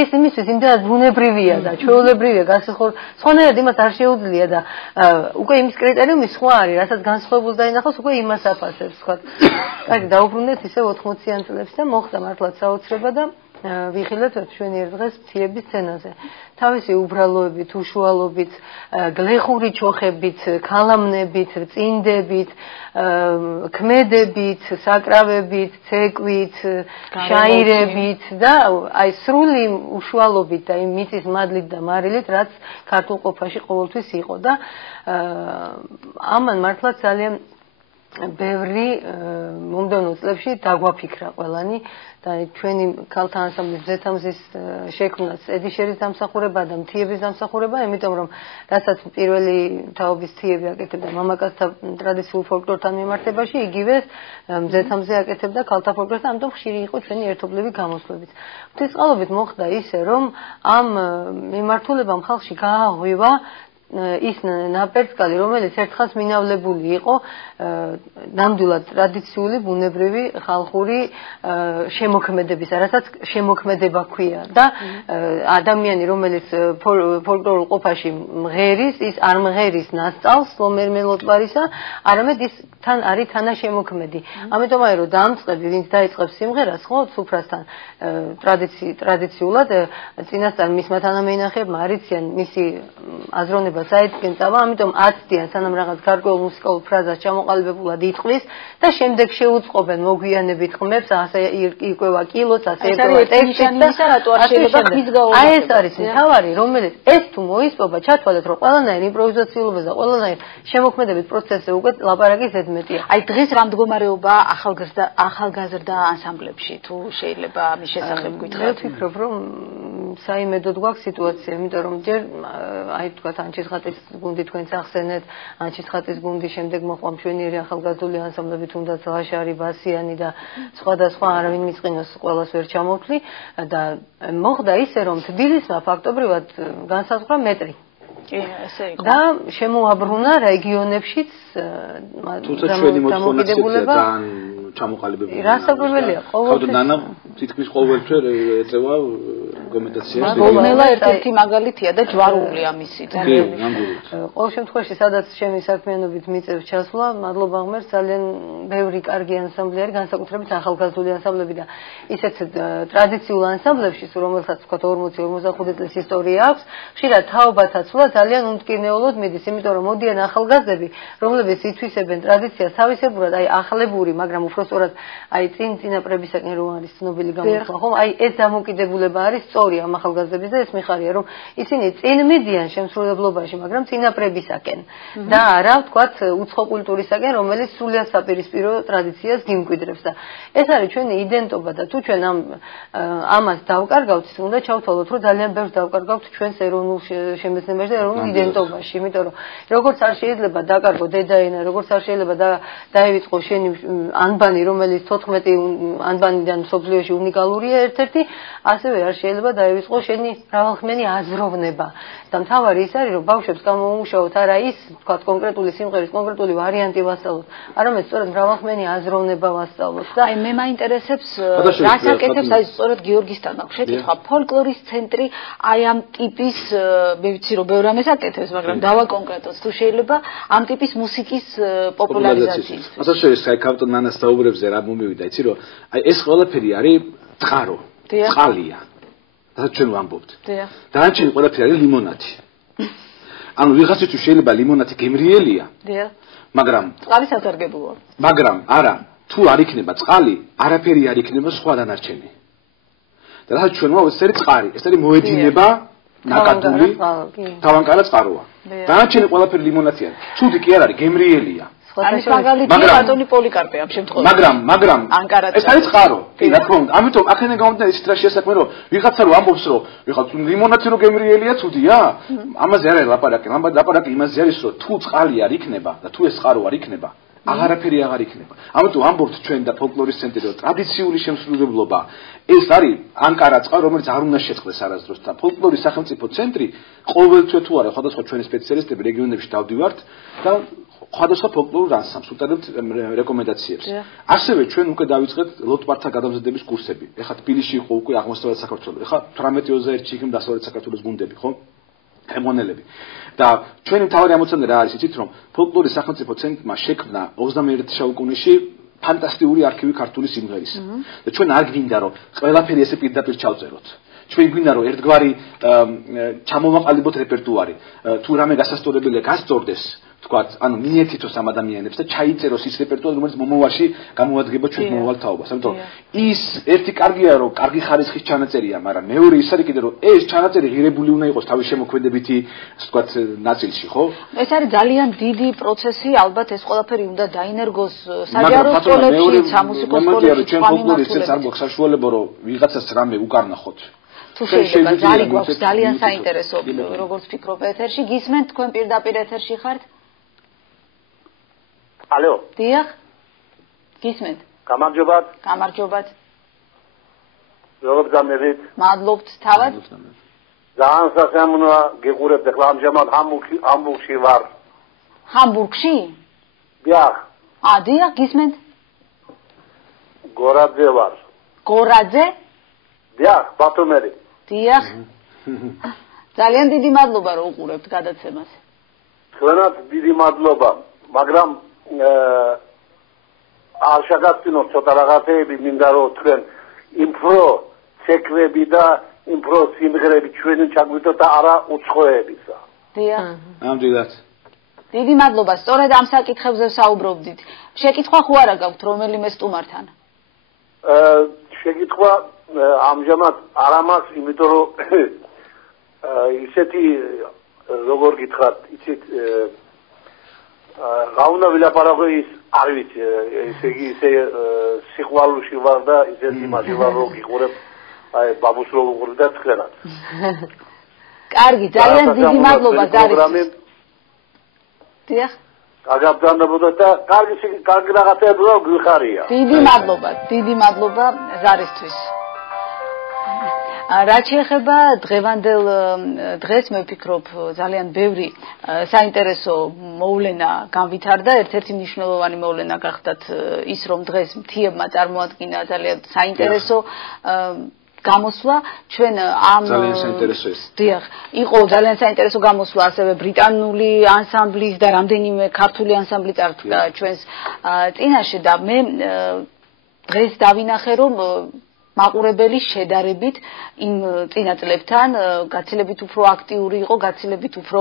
ეს იმისთვის იმდენად ბუნებრივია და ჩვეულებრივია განსხვავ სხვანაირად იმას არ შეუძლია და უკვე იმის კრიტერიუმი სხვა არის რასაც განსხვავებულს დაინახავს უკვე იმას აფასებს თქვა კარგი დაუბრუნდეთ ისე 80-იან წლებს და მოხდა მართლაც საოცრება და ვიხილეთ ჩვენი ერთ დღეს მთიების სცენაზე. თავისი უბრალოებით, უშუალობით, გლეხური ჩოხებით, ქალამნებით, წინდებით, ქმედებით, საკრავებით, ცეკვით, შაირებით და აი სრული უშუალობით და იმ მიწის მადლით და მარილით, რაც ქართულ ყოფაში ყოველთვის იყო და ამან მართლაც ძალიან ბევრი მომდევნო წლებში დაგვაფიქრა ყველანი და ჩვენი ქალთა ანსამბლის ზეთამზის შექმნას ედიშერის დამსახურება და მთიების დამსახურება, იმიტომ რომ რასაც პირველი თაობის მთიები აკეთებდა მამაკაცთა ტრადიციულ ფოლკლორთან მიმართებაში, იგივე ზეთამზე აკეთებდა ქალთა ფოლკლორს და ამიტომ ხშირი იყო ჩვენი ერთობლივი გამოსვლებიც. ღვთისმწყალობით მოხდა ისე, რომ ამ მიმართულებამ ხალხში გააღვივა ის ნაპერწკალი, რომელიც ერთხანს მინავლებული იყო ნამდვილად ტრადიციული ბუნებრივი ხალხური შემოქმედების, რასაც შემოქმედება ქვია და ადამიანი, რომელიც ფოლკლორულ ყოფაში მღერის, ის არ მღერის ნასწავს ლომერმელოტვარისა, არამედ ის თან არის თანაშემოქმედი. ამიტომაა რომ დამწყები, ვინც დაიწყებს სიმღერას, ხო, სუფრასთან ტრადიციულად წინასწარ მისმა თანამეინახეებმა არიციან მისი აზროვნება საერთგენ წავა, ამიტომ აცდიან სანამ რაღაც გარკვეულ მუსიკალურ ფრაზას ჩამოყალიბებულად იტყვის და შემდეგ შეუწყობენ მოგვიანებით ხმებს, ასე იკვევა კილოც, ასე იკვევა ტექსტი და რატო არ შეიძლება ხმის გაუგებო. აი ეს არის თავარი, რომელიც ეს თუ მოისპობა, ჩათვალეთ, რომ ყველანაირ იმპროვიზაციულობას და ყველანაირ შემოქმედებით პროცესზე უკვე ლაპარაკი ზედმეტია. აი დღეს რა მდგომარეობა ახალგაზრდა ანსამბლებში, თუ შეიძლება ამის შესახებ გითხრათ? მე ვფიქრობ, რომ საიმედოდ გვაქვს სიტუაცია, იმიტომ რომ ჯერ აი თქვათ ანჩისხატის გუნდი თქვენს ახსენეთ, ანჩისხატის გუნდი შემდეგ მოყვა მშვენიერი ახალგაზრდული ანსამბლები, თუნდაც ლაშარი, ბასიანი და სხვადასხვა არავინ მიწყინოს ყველას ვერ ჩამოვთვლი და მოხდა ისე, რომ თბილისმა ფაქტობრივად განსაზღვრა მეტრი. და შემოაბრუნა რეგიონებშიც დამოკიდებულება ჩამოყალიბებული. რასაკვირველია, ყოველთვის თითქმის ყოველთვის ეწევა რეკომენდაციას. ბოლნელა ერთ-ერთი მაგალითია და ჯვარული ამისით. ყოველ შემთხვევაში, სადაც ჩემი საქმიანობით მიწევს ჩასვლა, მადლობა ღმერთს, ძალიან ბევრი კარგი ანსამბლი არის, განსაკუთრებით ახალგაზრდული ანსამბლები და ისეთ ტრადიციულ ანსამბლებში, რომელსაც თქვა 40-45 წლის ისტორია აქვს, ხშირად თაობათაც ძალიან უმტკინეულოდ მიდის, იმიტომ რომ მოდიან ახალგაზრდები, რომლებიც ითვისებენ ტრადიციას თავისებურად, აი ახლებური, მაგრამ უფრო სწორად აი წინაპრებისაკენ რომ არის ცნობილი გამოსვლა, ხომ? აი ეს დამოკიდებულება არის სწორი ამ ახალგაზრდების და ეს მიხარია, რომ ისინი წინ მიდიან შემსრულებლობაში, მაგრამ წინაპრებისაკენ და არა ვთქვათ უცხო კულტურისაკენ, რომელიც სრულიად საპირისპირო ტრადიციას გიმკვიდრებს და ეს არის ჩვენი იდენტობა და თუ ჩვენ ამას დავკარგავთ, უნდა ჩავთვალოთ, რომ ძალიან ბევრს დავკარგავთ ჩვენს ეროვნულ შემეცნებაში და ეროვნულ იდენტობაში, იმიტომ რომ როგორც არ შეიძლება დაკარგო დედაენა, როგორც არ შეიძლება დაივიწყო შენი ანბანი, რომელიც 14 ანბანიდან მსოფლიოში უნიკალურია ერთ-ერთი, ასევე არ შეიძლება დაივიწყო შენი მრავალხმიანი აზროვნება. და მთავარი ის არის, რომ ბავშვებს გამოუმუშაოთ არა ის, თქვათ, კონკრეტული სიმღერის კონკრეტული ვარიანტი ვასწავლოთ, არამედ სწორედ მრავალხმიანი აზროვნება ვასწავლოთ. და აი მე მაინტერესებს რას აკეთებს, აი სწორედ გიორგისთან აქვს შეკითხვა, ფოლკლორის ცენტრი აი ამ ტიპის, მე ვიცი რომ ბევრ ამას აკეთებს, მაგრამ დავაკონკრეტოთ, თუ შეიძლება ამ ტიპის მუსიკის პოპულარიზაციის. ასე შეიძლება აი ქავტო ნანას დაუბრებზე რა მომივიდა, იცი რომ აი ეს ყველაფერი არის წყარო, წყალია. და ჩვენ ვამბობთ. დანარჩენი ყველაფერი არის ლიმონათი. ანუ ვიღაცისთვის შეიძლება ლიმონათი გემრიელია. მაგრამ წყალი სასარგებლოა. მაგრამ არა, თუ არ იქნება წყალი, არაფერი არ იქნება სხვა დანარჩენი. და რა ჩვენ ვამბობთ, ეს არის წყარი, ეს არის მოედინება ნაკადული, თავანკარა წყაროა. დანარჩენი ყველაფერი ლიმონათია. ცუდი კი არ არის, გემრიელია. ამის მაგალითია ბატონი პოლიკარპე ამ შემთხვევაში. მაგრამ ეს არის წყარო. კი, რა თქმა უნდა. ამიტომ ახლა გამომდინარე ის რა შესაძლოა რომ ვიღაცა რომ ამბობს რომ ვიღაც ლიმონათი რო გემრიელია ცუდია, ამაზე არ არის ლაპარაკი. ლაპარაკი იმაზე არის რომ თუ წყალი არ იქნება და თუ ეს წყარო არ იქნება, აღარაფერი აღარ იქნება. ამიტომ ამბობთ ჩვენ და ფოლკლორის ცენტრი რომ ტრადიციული შემსრულებლობა ეს არის ანკარა წყარო, რომელიც არ უნდა შეწყდეს არასდროს და ფოლკლორის სახელმწიფო ცენტრი ყოველთვის თუ არა სხვადასხვა ჩვენი სპეციალისტები რეგიონებში დავდივართ და სხვადასხვა ფოლკლორულ ანსამბლს უტარებთ რეკომენდაციებს. ასევე ჩვენ უკვე დავიწყეთ ლოტბართა გადამზადების კურსები. ეხლა თბილისში იყო უკვე აღმოსავლეთ საქართველოს. ეხლა 18-21-ში იქნება დასავლეთ საქართველოს გუნდები, ხო? ემონელები. და ჩვენი მთავარი ამოცანა რა არის, იცით რომ ფოლკლორის სახელმწიფო ცენტრმა შექმნა 21 საუკუნეში ფანტასტიკური არქივი ქართული სიმღერისა. და ჩვენ არ გვინდა რომ ყველაფერი ესე პირდაპირ ჩავწეროთ. ჩვენ გვინდა რომ ერთგვარი ჩამოვაყალიბოთ რეპერტუარი. თუ რამე გასასწორებელია გასწორდეს, თქვათ, ანუ მიეთითოს ამ ადამიანებს და ჩაიწეროს ის რეპერტუარი, რომელიც მომავალში გამოადგება ჩვენს მომავალ თაობას. ამიტომ ის ერთი კარგია რომ კარგი ხარისხის ჩანაწერია, მაგრამ მეორე ის არის კიდე რომ ეს ჩანაწერი ღირებული უნდა იყოს თავის შემოქმედებითი, თქვათ, ნაწილში, ხო? ეს არის ძალიან დიდი პროცესი, ალბათ ეს ყველაფერი უნდა დაინერგოს საჯარო სკოლებში, სამუსიკო სკოლებში. ჩვენ ფოლკლორისტებს არ გვაქვს საშუალება რომ ვიღაცას რამე უკარნახოთ. თუ შეიძლება ძალიან გვაქვს ძალიან საინტერესო როგორც ფიქრობ ეთერში გისმენთ თქვენ პირდაპირ ეთერში ხართ? ალო. დიახ. გისმენთ. გამარჯობათ. გამარჯობათ. როგორ გამერით? მადლობთ თავად. ძალიან სასიამოვნოა გიყურებთ ახლა ამჟამად ჰამბურგში ვარ. ჰამბურგში? დიახ. დიახ, გისმენთ. გორაძე ვარ. გორაძე? დიახ, ბათუმელი. დიახ. ძალიან დიდი მადლობა რომ უყურებთ გადაცემას. თქვენაც დიდი მადლობა, მაგრამ არ შეგაცნოთ ცოტა რაღაცეები, მინდა რომ თქვენ იმპრო ცეკვები და იმპრო სიმღერები ჩვენი ჩაგვიდოთ და არა უცხოებისა. დიახ. ნამდვილად. დიდი მადლობა, სწორედ ამ საკითხებზე საუბრობდით. შეკითხვა ხო არა გაქვთ რომელიმე სტუმართან? შეკითხვა ამჟამად არ ამაქვს, იმიტომ რომ ისეთი როგორ გითხრათ, იცით რა უნდა ვილაპარაკო ის არ ვიცი, ესე იგი ისე სიყვარულში ვარ და ისეთი იმაში ვარ რომ გიყურებ, აი ბაბუს რო უყურებ და თქვენაც. კარგი, ძალიან დიდი მადლობა ზარისთვის. დიახ. გაგაბრძანებოდა და კარგი რაღაცები რო გვიხარია. დიდი მადლობა ზარისთვის. რაც შეეხება დღევანდელ დღეს მე ვფიქრობ ძალიან ბევრი საინტერესო მოვლენა განვითარდა. ერთ-ერთი მნიშვნელოვანი მოვლენა გახდათ ის რომ დღეს მთიებმა წარმოადგინა ძალიან საინტერესო გამოსვლა ჩვენ ამ ძალიან საინტერესო ის. დიახ, იყო ძალიან საინტერესო გამოსვლა ასევე ბრიტანული ანსამბლის და რამდენიმე ქართული ანსამბლი წარდგა ჩვენს წინაშე და მე დღეს დავინახე რომ მაყურებელი შედარებით იმ წინა წლებთან გაცილებით უფრო აქტიური იყო, გაცილებით უფრო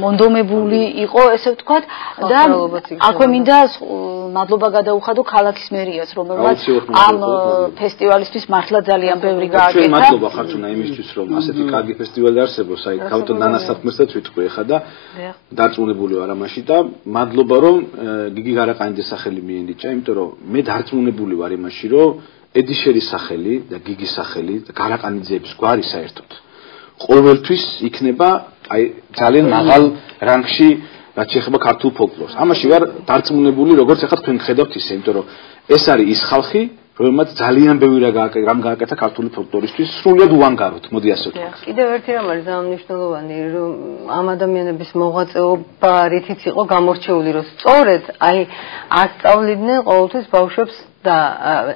მონდომებული იყო, ესე ვთქვათ და აქვე მინდა მადლობა გადაუხადო ქალაქის მერიას, რომელმაც ამ ფესტივალისთვის მართლა ძალიან ბევრი გააკეთა. ჩვენ მადლობა ხართ უნდა იმისთვის, რომ ასეთი კარგი ფესტივალი არსებობს, აი თავთან ნანასათმესაც ვიტყვი ხა და დარწმუნებული ვარ ამაში და მადლობა რომ გიგი გარაყანიძის სახელი მიენიჭა, იმიტომ რომ მე დარწმუნებული ვარ იმაში, რომ ედიშერის სახელი და გიგის სახელი და გარაყანიძეების გვარი საერთოდ ყოველთვის იქნება აი ძალიან მაღალ რანგში რაც შეეხება ქართულ ფოლკლორს. ამაში ვარ დარწმუნებული, როგორც ახლა თქვენ გხედავთ ისე, იმიტომ რომ ეს არის ის ხალხი, რომელმაც ძალიან ბევრი რამ გააკეთა ქართული ფოლკლორისთვის, სრულიად უანგაროდ, მოდი ასე ვთქვათ. კიდევ ერთი რამ არის ძალიან მნიშვნელოვანი, რომ ამ ადამიანების მოღვაწეობა რითიც იყო გამორჩეული, რომ სწორედ აი ასწავლიდნენ ყოველთვის ბავშვებს და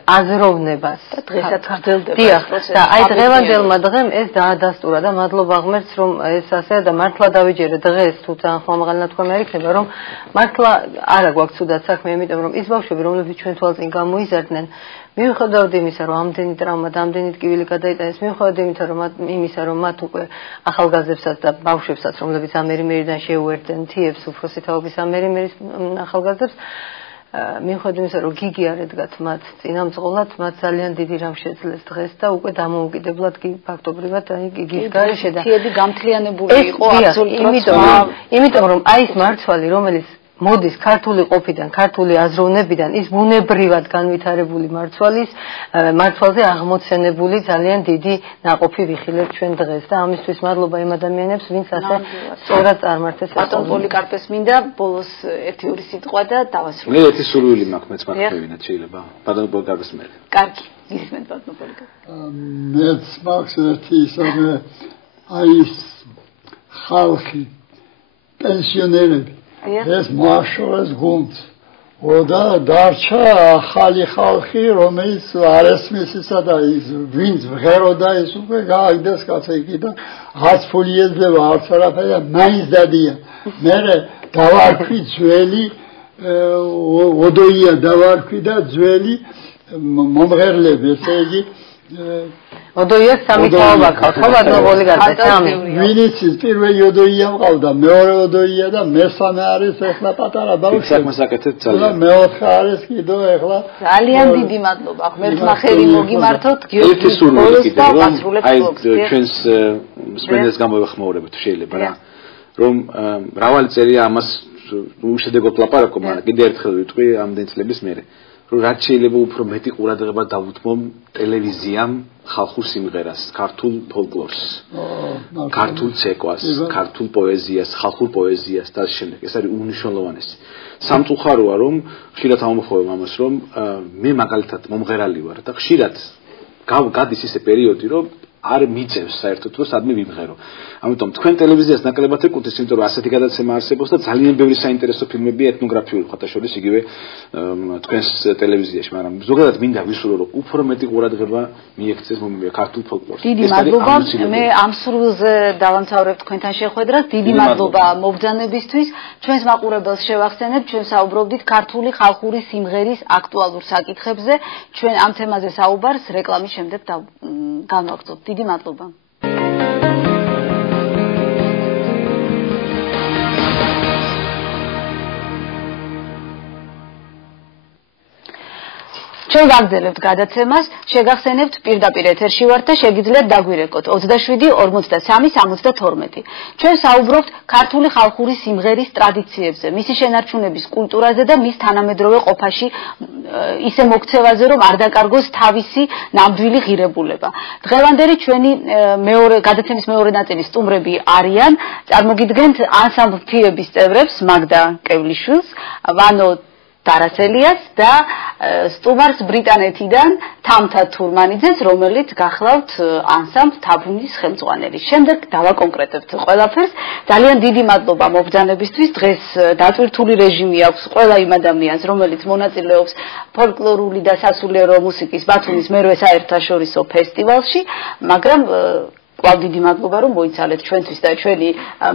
აზროვნებას და დღესაც გრძელდება ეს პროცესი. და აი დღევანდელმა დღემ ეს დაადასტურა და მადლობა ღმერთს რომ ეს ასე და მართლა დავიჯერე დღეს თუ თან ხომაღალნა თქვენ არ იქნება რომ მართლა არა გვაქვს თუდად საქმე, იმიტომ რომ ის ბავშვები რომლებიც ჩვენ თვალწინ გამოიზარდნენ მიუხედავად იმისა რომ ამდენი ტრავმა და ამდენი ტკივილი გადაიტანეს, მიუხედავად იმისა რომ მათ უკვე ახალგაზრდებსაც და ბავშვებსაც რომლებიც ამერიმერიდან შეუერთდნენ თიებს უფროსი თაობის ამერიმერის ახალგაზრდებს მიუხედავად იმისა რომ გიგი არ ედგათ მათ წინამძღოლად, მათ ძალიან დიდი რამ შეძლეს დღეს და უკვე დამოუკიდებლად ფაქტობრივად აი გიგის გარეშე და თიები გამთლიანებული იყო აბსოლუტურად. იმიტომ რომ აი ეს მარცვალი რომელიც მოდის ქართული ყოფიდან, ქართული აზროვნებიდან, ის ბუნებრივად განვითარებული მარცვალზე აღმოცენებული ძალიან დიდი ნაყოფი ვიხილებ ჩვენ დღეს და ამისთვის მადლობა იმ ადამიანებს, ვინც ასე სწორად წარმართეს. ბატონ პოლიკარპეს მინდა ბოლოს ერთი-ორი სიტყვა და დავასრულებ. მე ერთი სურვილი მაქვს, მეც მართლევინად შეიძლება. ბატონ პოლიკარპეს მე. კარგი, გისმენთ ბატონ პოლიკარპე. მეც მაქვს ერთი ისე აი ხალხი პენსიონერები ეს მოაშორეს გუნდს. და დარჩა ახალი ხალხი, რომელიც არ ესმის ისა და ის ვინც ვღეროდა ის უკვე გააგდეს კაცი εκεί და რაც ფული ეძება არც არაფერი მაინც დადიან. მე დავარქვი ძველი ოდოია დავარქვი და ძველი მომღერლები, ესე იგი ოდოია სამი თაობა ყავს, ხო ბატონო გადაჭამ. ვინიც პირველი ოდოია მყავდა, მეორე ოდოია და მესამე არის ახლა პატარა ბავშვი. საქმეს აკეთებ ძალიან. მეოთხე არის კიდო ახლა. ძალიან დიდი მადლობა. ღმერთმა ხელი მოგიმართოთ, ერთი სურვილი კიდევ რომ აი ჩვენს მსმენელს გამოვეხმაურებთ შეიძლება რა. რომ მრავალი წერია ამას უშედეგოდ ლაპარაკობ, მაგრამ კიდევ ერთხელ ვიტყვი ამდენ წლების მერე. რომ რაც შეიძლება უფრო მეტი ყურადღება დავუთმო ტელევიზიამ ხალხურ სიმღერას, ქართულ ფოლკლორს, ქართულ ცეკვას, ქართულ პოეზიას, ხალხურ პოეზიას და შემდეგ. ეს არის უნიშნულოვანესი. სამწუხაროა რომ ხშირად ამოხმობ ამას რომ მე მაგალითად მომღერალი ვარ და ხშირად გადის ისე პერიოდი რომ არ მიწევს საერთოდ რომ სადმე ვიმღერო. ამიტომ თქვენ ტელევიზიას ნაკლებად ეკუთვნით, იმიტომ რომ ასეთი გადაცემა არსებობს და ძალიან ბევრი საინტერესო ფილმებია ეთნოგრაფიული ხათაშორის იგივე თქვენს ტელევიზიაში, მაგრამ ზოგადად მინდა ვისურვო რომ უფრო მეტი ყურადღება მიექცეს ქართულ ფოლკლორს. დიდი მადლობა. მე ამ სურვილზე დავამთავრებ თქვენთან შეხვედრას. დიდი მადლობა მობრძანებისთვის. ჩვენს მაყურებელს შევახსენებთ, ჩვენ საუბრობდით ქართული ხალხური სიმღერის აქტუალურ საკითხებზე. ჩვენ ამ თემაზე საუბარს რეკლამის შემდეგ განვაგრძობთ. დიდი მადლობა. ჩვენ ვაგრძელებთ გადაცემას, შეგახსენებთ პირდაპირ ეთერში ვართ და შეგიძლიათ დაგვირეკოთ 27 43 72. ჩვენ საუბრობთ ქართული ხალხური სიმღერის ტრადიციებზე, მისი შენარჩუნების კულტურაზე და მის თანამედროვე ყოფაში ისე მოქცევაზე, რომ არ დაკარგოს თავისი ნამდვილი ღირებულება. დღევანდელი ჩვენი გადაცემის მეორე ნაწილის სტუმრები არიან, წარმოგიდგენთ ანსამბლ თიების წევრებს მაგდა კევლიშვილს, ვანო დარასელიას და სტუმარს ბრიტანეთიდან თამთა თურმანიძეს, რომელიც გახლავთ ანსამბლ თაბრუნის ხელმძღვანელი. შემდეგ დავაკონკრეტებთ ყველაფერს. ძალიან დიდი მადლობა მობრძანებისთვის. დღეს დატვირთული რეჟიმი აქვს ყველა იმ ადამიანს, რომელიც მონაწილეობს ფოლკლორული და სასულიერო მუსიკის ბათუმის მერვე საერთაშორისო ფესტივალში, მაგრამ კვლავ დიდი მადლობა რომ მოიცალეთ ჩვენთვის და ჩვენი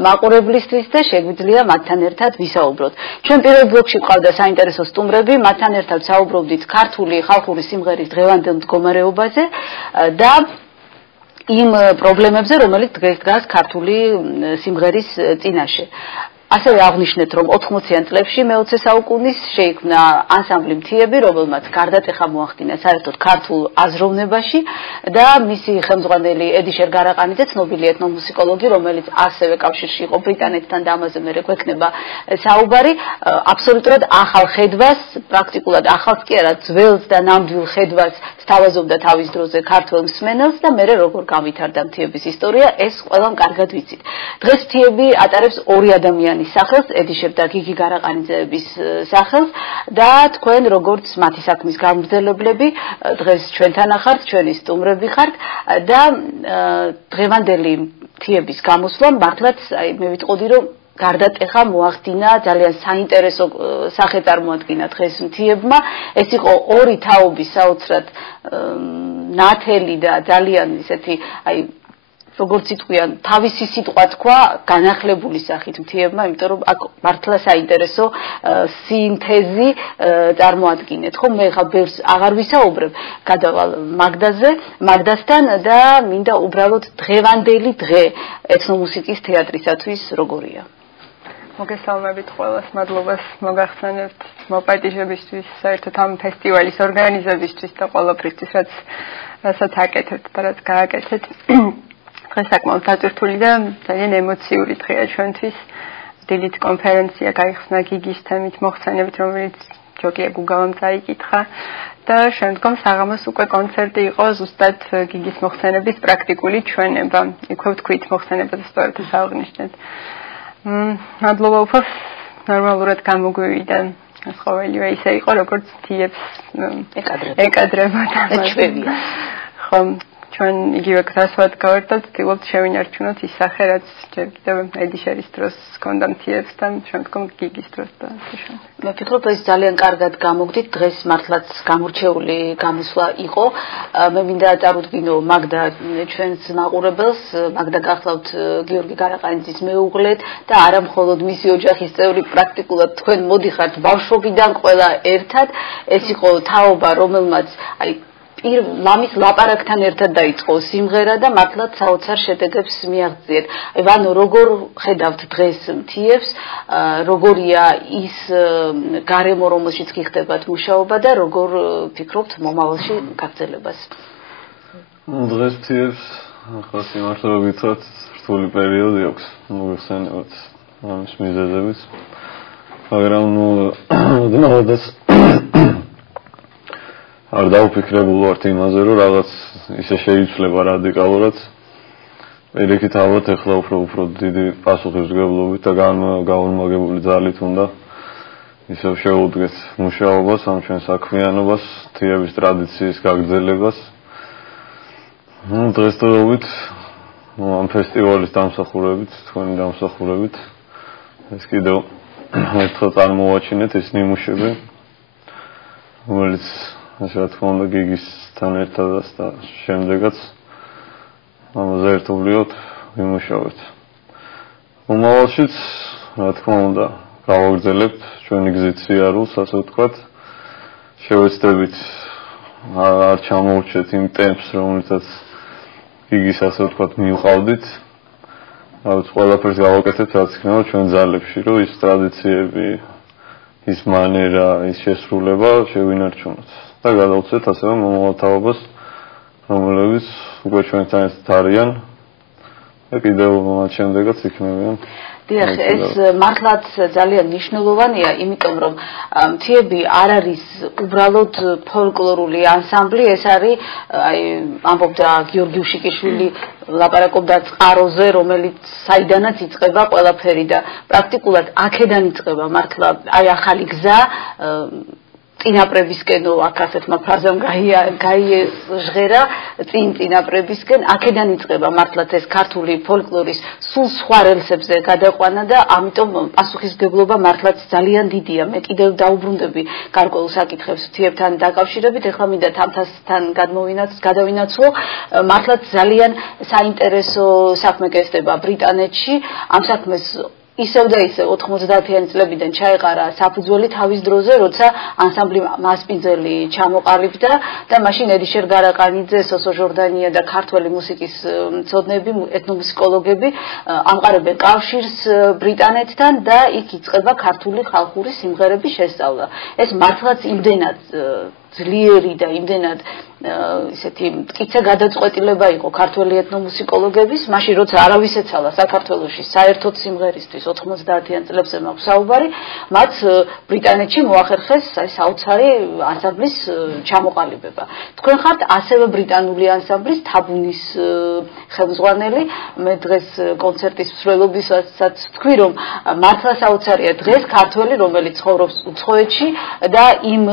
მაყურებლისთვის და შეგვიძლია მათთან ერთად ვისაუბროთ. ჩვენ პირველ ბლოკში ყავდა საინტერესო სტუმრები, მათთან ერთად საუბრობდით ქართული ხალხური სიმღერის დღევანდელ მდგომარეობაზე და იმ პრობლემებზე, რომელიც დღეს დგას ქართული სიმღერის წინაშე. ასევე აღნიშნეთ, რომ 80-იან წლებში მე-20 საუკუნის შეიქმნა ანსამბლი მთიები, რომელმაც გარდატეხა მოახდინა საერთოდ ქართულ აზროვნებაში და მისი ხელმძღვანელი ედიშერ გარაყანიძე, ცნობილი ეთნომუსიკოლოგი, რომელიც ასევე კავშირში იყო ბრიტანეთთან და ამაზე მერე გვექნება საუბარი, აბსოლუტურად ახალ ხედვას, პრაქტიკულად ახალს კი არა, ძველს და ნამდვილ ხედვას სთავაზობდა თავის დროზე ქართველ მსმენელს და მერე როგორ გავითარდა მთიების ისტორია, ეს ყველამ კარგად ვიცით. დღეს მთიები ატარებს ორი ადამიანის სახელს, ედიშერ და გიგი გარაყანიძეების სახელს და თქვენ როგორც მათი საქმის გამგრძელებლები დღეს ჩვენთან ახართ, ჩვენი სტუმრები ხართ და დღევანდელი მთიების გამოსვლა მართლაც მე ვიტყოდი რომ გარდატეხა მოახდინა, ძალიან საინტერესო სახე წარმოადგინა დღეს მთიებმა. ეს იყო ორი თაობის საოცრად ნათელი და ძალიან ისეთი როგორც იტყვიან, თავისი სიტყვა თქვა განახლებული სახით მთიებმა, იმიტომ რომ აქ მართლა საინტერესო სინთეზი წარმოადგინეთ. ხო, მე ხა ბევრს აღარ ვისაუბრებ, გადავალ მაგდასთან და მინდა უბრალოდ დღევანდელი დღე ეთნომუსიკის თეატრისათვის როგორია. მოგესალმებით ყველას, მადლობას მოგახსენებთ მოპატიჟებისთვის, საერთოდ ამ ფესტივალის ორგანიზებისთვის და ყველაფრისთვის, რასაც აკეთებთ და რაც გააკეთეთ. დღეს საკმაოდ დატვირთული და ძალიან ემოციური დღეა ჩვენთვის. დილით კონფერენცია გაიხსნა გიგის თემით მოხსენებით, რომელიც ჯოკია გუგავამ წაიკითხა და შემდგომ საღამოს უკვე კონცერტი იყო ზუსტად გიგის მოხსენების პრაქტიკული ჩვენება. იქვე ვთქვით მოხსენებაზე სწორედ ეს აღნიშნეთ. მადლობა უფრო ნორმალურად გამოგვივიდა. ეს ყოველივე ისე იყო, როგორც თიებს ეკადრებოდა. ჩვევია. ხო, ჩვენ იგივე გასვათ გავერთოთ, ვთქვით შევინარჩუნოთ ის სახე, რაც ჯერ კიდევ ედიშერის დროს ჰქონდა მთიებსთან, შემდგომ გიგის დროს და ასე შემდეგ. მე ვფიქრობ, ეს ძალიან კარგად გამოგდით, დღეს მართლაც გამორჩეული გამოსვლა იყო. მე მინდა წარუდგინო მაგდა ჩვენს მაყურებელს, მაგდა გახლავთ გიორგი გარაყანიძის მეუღლეთ და არა მხოლოდ მისი ოჯახის წევრი, პრაქტიკულად თქვენ მოდიხართ ბავშვობიდან ყველა ერთად. ეს იყო თაობა, რომელმაც ლამის ლაპარაკთან ერთად დაიწყო სიმღერა და მართლაც საოცარ შედეგებს მიაღწიეთ. ვანო, როგორ ხედავთ დღეს მთიებს, როგორია ის გარემო, რომელშიც გიხდებათ მუშაობა და როგორ ფიქრობთ მომავალში გაგრძელებას? დღეს მთიებს ახლა სიმართლე გითხრათ, რთული პერიოდი აქვს, მოგეხსენებათ ამის მიზეზებით. მაგრამ ოდნავადაც არ დავფიქრებულ ვართ იმაზე, რომ რაღაც ისე შეიცვლება რადიკალურად. პირიქით ალბათ ეხლა უფრო დიდი პასუხისმგებლობით და გაორმაგებული ძალით უნდა ისევ შევუდგეთ მუშაობას, ამ ჩვენ საქმიანობას, მთიების ტრადიციის გაგრძელებას. დღესდღეობით ამ ფესტივალის დამსახურებით, თქვენი დამსახურებით ეს კიდევ ერთხელ წარმოვაჩინეთ ეს ნიმუშები, რომელიც ასე თქმა უნდა გიგისთან ერთადაც და შემდეგაც ამაზე ერთობლივად ვიმუშავეთ. მომავალშიც, რა თქმა უნდა, გავაგრძელებთ ჩვენი გზით სიარულს, ასე ვთქვათ, შევეცდებით არ ჩამოურჩეთ იმ ტემპს, რომელიცაც გიგის ასე ვთქვათ მივყავდით. რაც ყველაფერს გავაკეთებთ, რაც იქნება ჩვენ ძალებში, რომ ის ტრადიციები, ის მანერა, ის შესრულება შევინარჩუნოთ. და გადავწყვეტ ასევე მომავალ თაობას, რომლებიც უკვე ჩვენთან ერთად არიან და კიდევ მათ შემდეგაც იქნებიან. დიახ, ეს მართლაც ძალიან მნიშვნელოვანია, იმიტომ რომ მთიები არ არის უბრალოდ ფოლკლორული ანსამბლი, ეს არის ამბობდა გიორგი უშიკიშვილი ლაპარაკობდა წყაროზე, რომელიც საიდანაც იწყება ყველაფერი და პრაქტიკულად აქედან იწყება მართლა ახალი გზა წინაპრებისკენ, აქ ასეთმა ფრაზამ გაიჟღერა წინაპრებისკენ, აქედან იწყება მართლაც ეს ქართული ფოლკლორის სულ სხვა რელსებზე გადაყვანა და ამიტომ პასუხისმგებლობა მართლაც ძალიან დიდია. მე კიდევ დაუბრუნდები გარკვეულ საკითხებს მთიებთან დაკავშირებით, ეხლა მინდა თამთასთან გადავინაცვლო, მართლაც ძალიან საინტერესო საქმე გესდება ბრიტანეთში, ამ საქმეს ისევ და ისევ 90-იანი წლებიდან ჩაეყარა საფუძველი თავის დროზე, როცა ანსამბლი მასპინძელი ჩამოყალიბდა და მაშინ ედიშერ გარაყანიძე, სოსო ჟორდანია და ქართველი მუსიკის მცოდნეები, ეთნომუსიკოლოგები ამყარებენ კავშირს ბრიტანეთთან და იქ იწყება ქართული ხალხური სიმღერების შესწავლა. ეს მართლაც იმდენად ძლიერი და იმდენად ისეთი მტკიცე გადაწყვეტილება იყო ქართველი ეთნომუსიკოლოგების, მაშინ როცა არავის ეცალა საქართველოში საერთოდ სიმღერისთვის 90-იან წლებზე მაქვს საუბარი, მათ ბრიტანეთში მოახერხეს საოცარი ანსამბლის ჩამოყალიბება. თქვენ ხართ ასევე ბრიტანული ანსამბლის თაბუნის ხელმძღვანელი, მე დღეს კონცერტის მსვლელობისაცაც თქვი, რომ მართლა საოცარია დღეს ქართველი, რომელიც ცხოვრობს უცხოეთში და იმ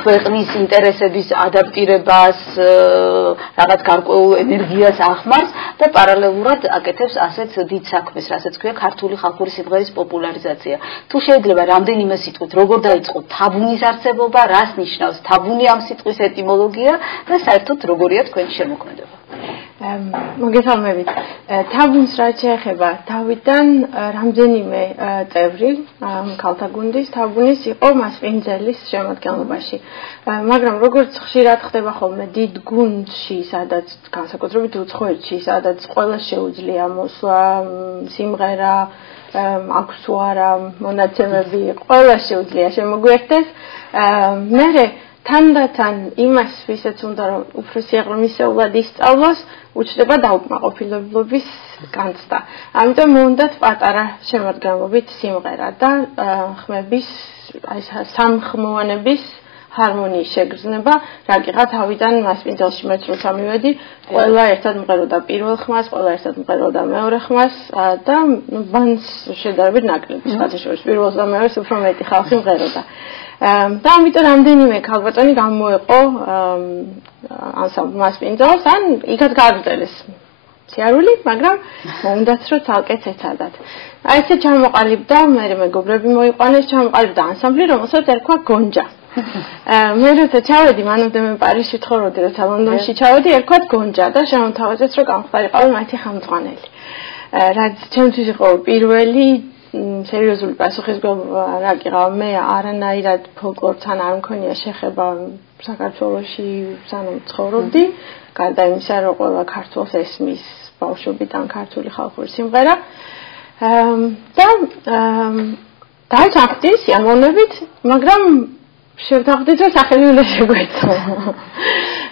ქვეყნის ინტერესების ადაპტირებას, რაღაც გარკვეულ ენერგიას ახმარს და პარალელურად აკეთებს ასეთ დიდ საქმეს, რასაც ქვია ქართული ხალხური სიმღერის პოპულარიზაცია. თუ შეიძლება რამდენიმე სიტყვით როგორ დაიწყო თაბუნის არსებობა, რას ნიშნავს თაბუნი ამ სიტყვის ეტიმოლოგია და საერთოდ როგორია თქვენი შემოქმედება? მოგესალმებით. თაბუნს რაც შეეხება, თავიდან რამდენიმე წევრი ქალთა გუნდის თაბუნის იყო მასპინძელის შემადგენლობაში. მაგრამ როგორც ხშირად ხდება ხოლმე დიდ გუნდში, სადაც განსაკუთრებით უცხოეთში, სადაც ყველას შეუძლია მოსვლა, სიმღერა, აქვს თუ არა მონაცემები, ყველას შეუძლია შემოგვერთდეს. მერე თანდათან იმას, ვისაც უნდა რომ უფრო სიაღრმისეულად ისწავლოს, უჩნდება დაუკმაყოფილებლობის განცდა. ამიტომ მოუნდათ პატარა შემადგენლობით სიმღერა და ხმების, სამხმოვანების ჰარმონიის შეგრძნება, რა გიღა თავიდან მასპინძელში მეც როცა მივედი, ყველა ერთად მღეროდა პირველ ხმას, ყველა ერთად მღეროდა მეორე ხმას და ბანს შედარებით ნაკლები, სხვადასხვა პირველს და მეორეს უფრო მეტი ხალხი მღეროდა. და ამიტომ რამდენიმე ქალბატონი გამოეყო ანსამბლ მასპინძელს, ან იქაც გააგრძელეს სიარული, მაგრამ მომდათ რომ ცალკე ეცადათ. აი ესე ჩამოყალიბდა, მე მეგობრები მოიყვანეს, ჩამოყალიბდა ანსამბლი, რომელსაც ერქვა გონჯა. მე როცა ჩავედი, მანამდე მე პარიზში ცხოვრობდი, როცა ლონდონში ჩავედი, ერქვა გონჯა და შემოთავაზეს რომ გამხდარიყავი მათი ხელმძღვანელი. რაც ჩემთვის იყო პირველი სერიოზული პასუხისმგებლობა, რა გიყავ, მე არანაირად ფოლკლორთან არ მქონია შეხება საქართველოში, სანამ ცხოვრობდი, გარდა იმისა, რომ ყველა ქართველს ესმის ბავშვობიდან ქართული ხალხური სიმღერა. და დაიწყდი სიამოვნებით, მაგრამ შევთანხმდით, რომ სახელი უნდა შეგვეცო.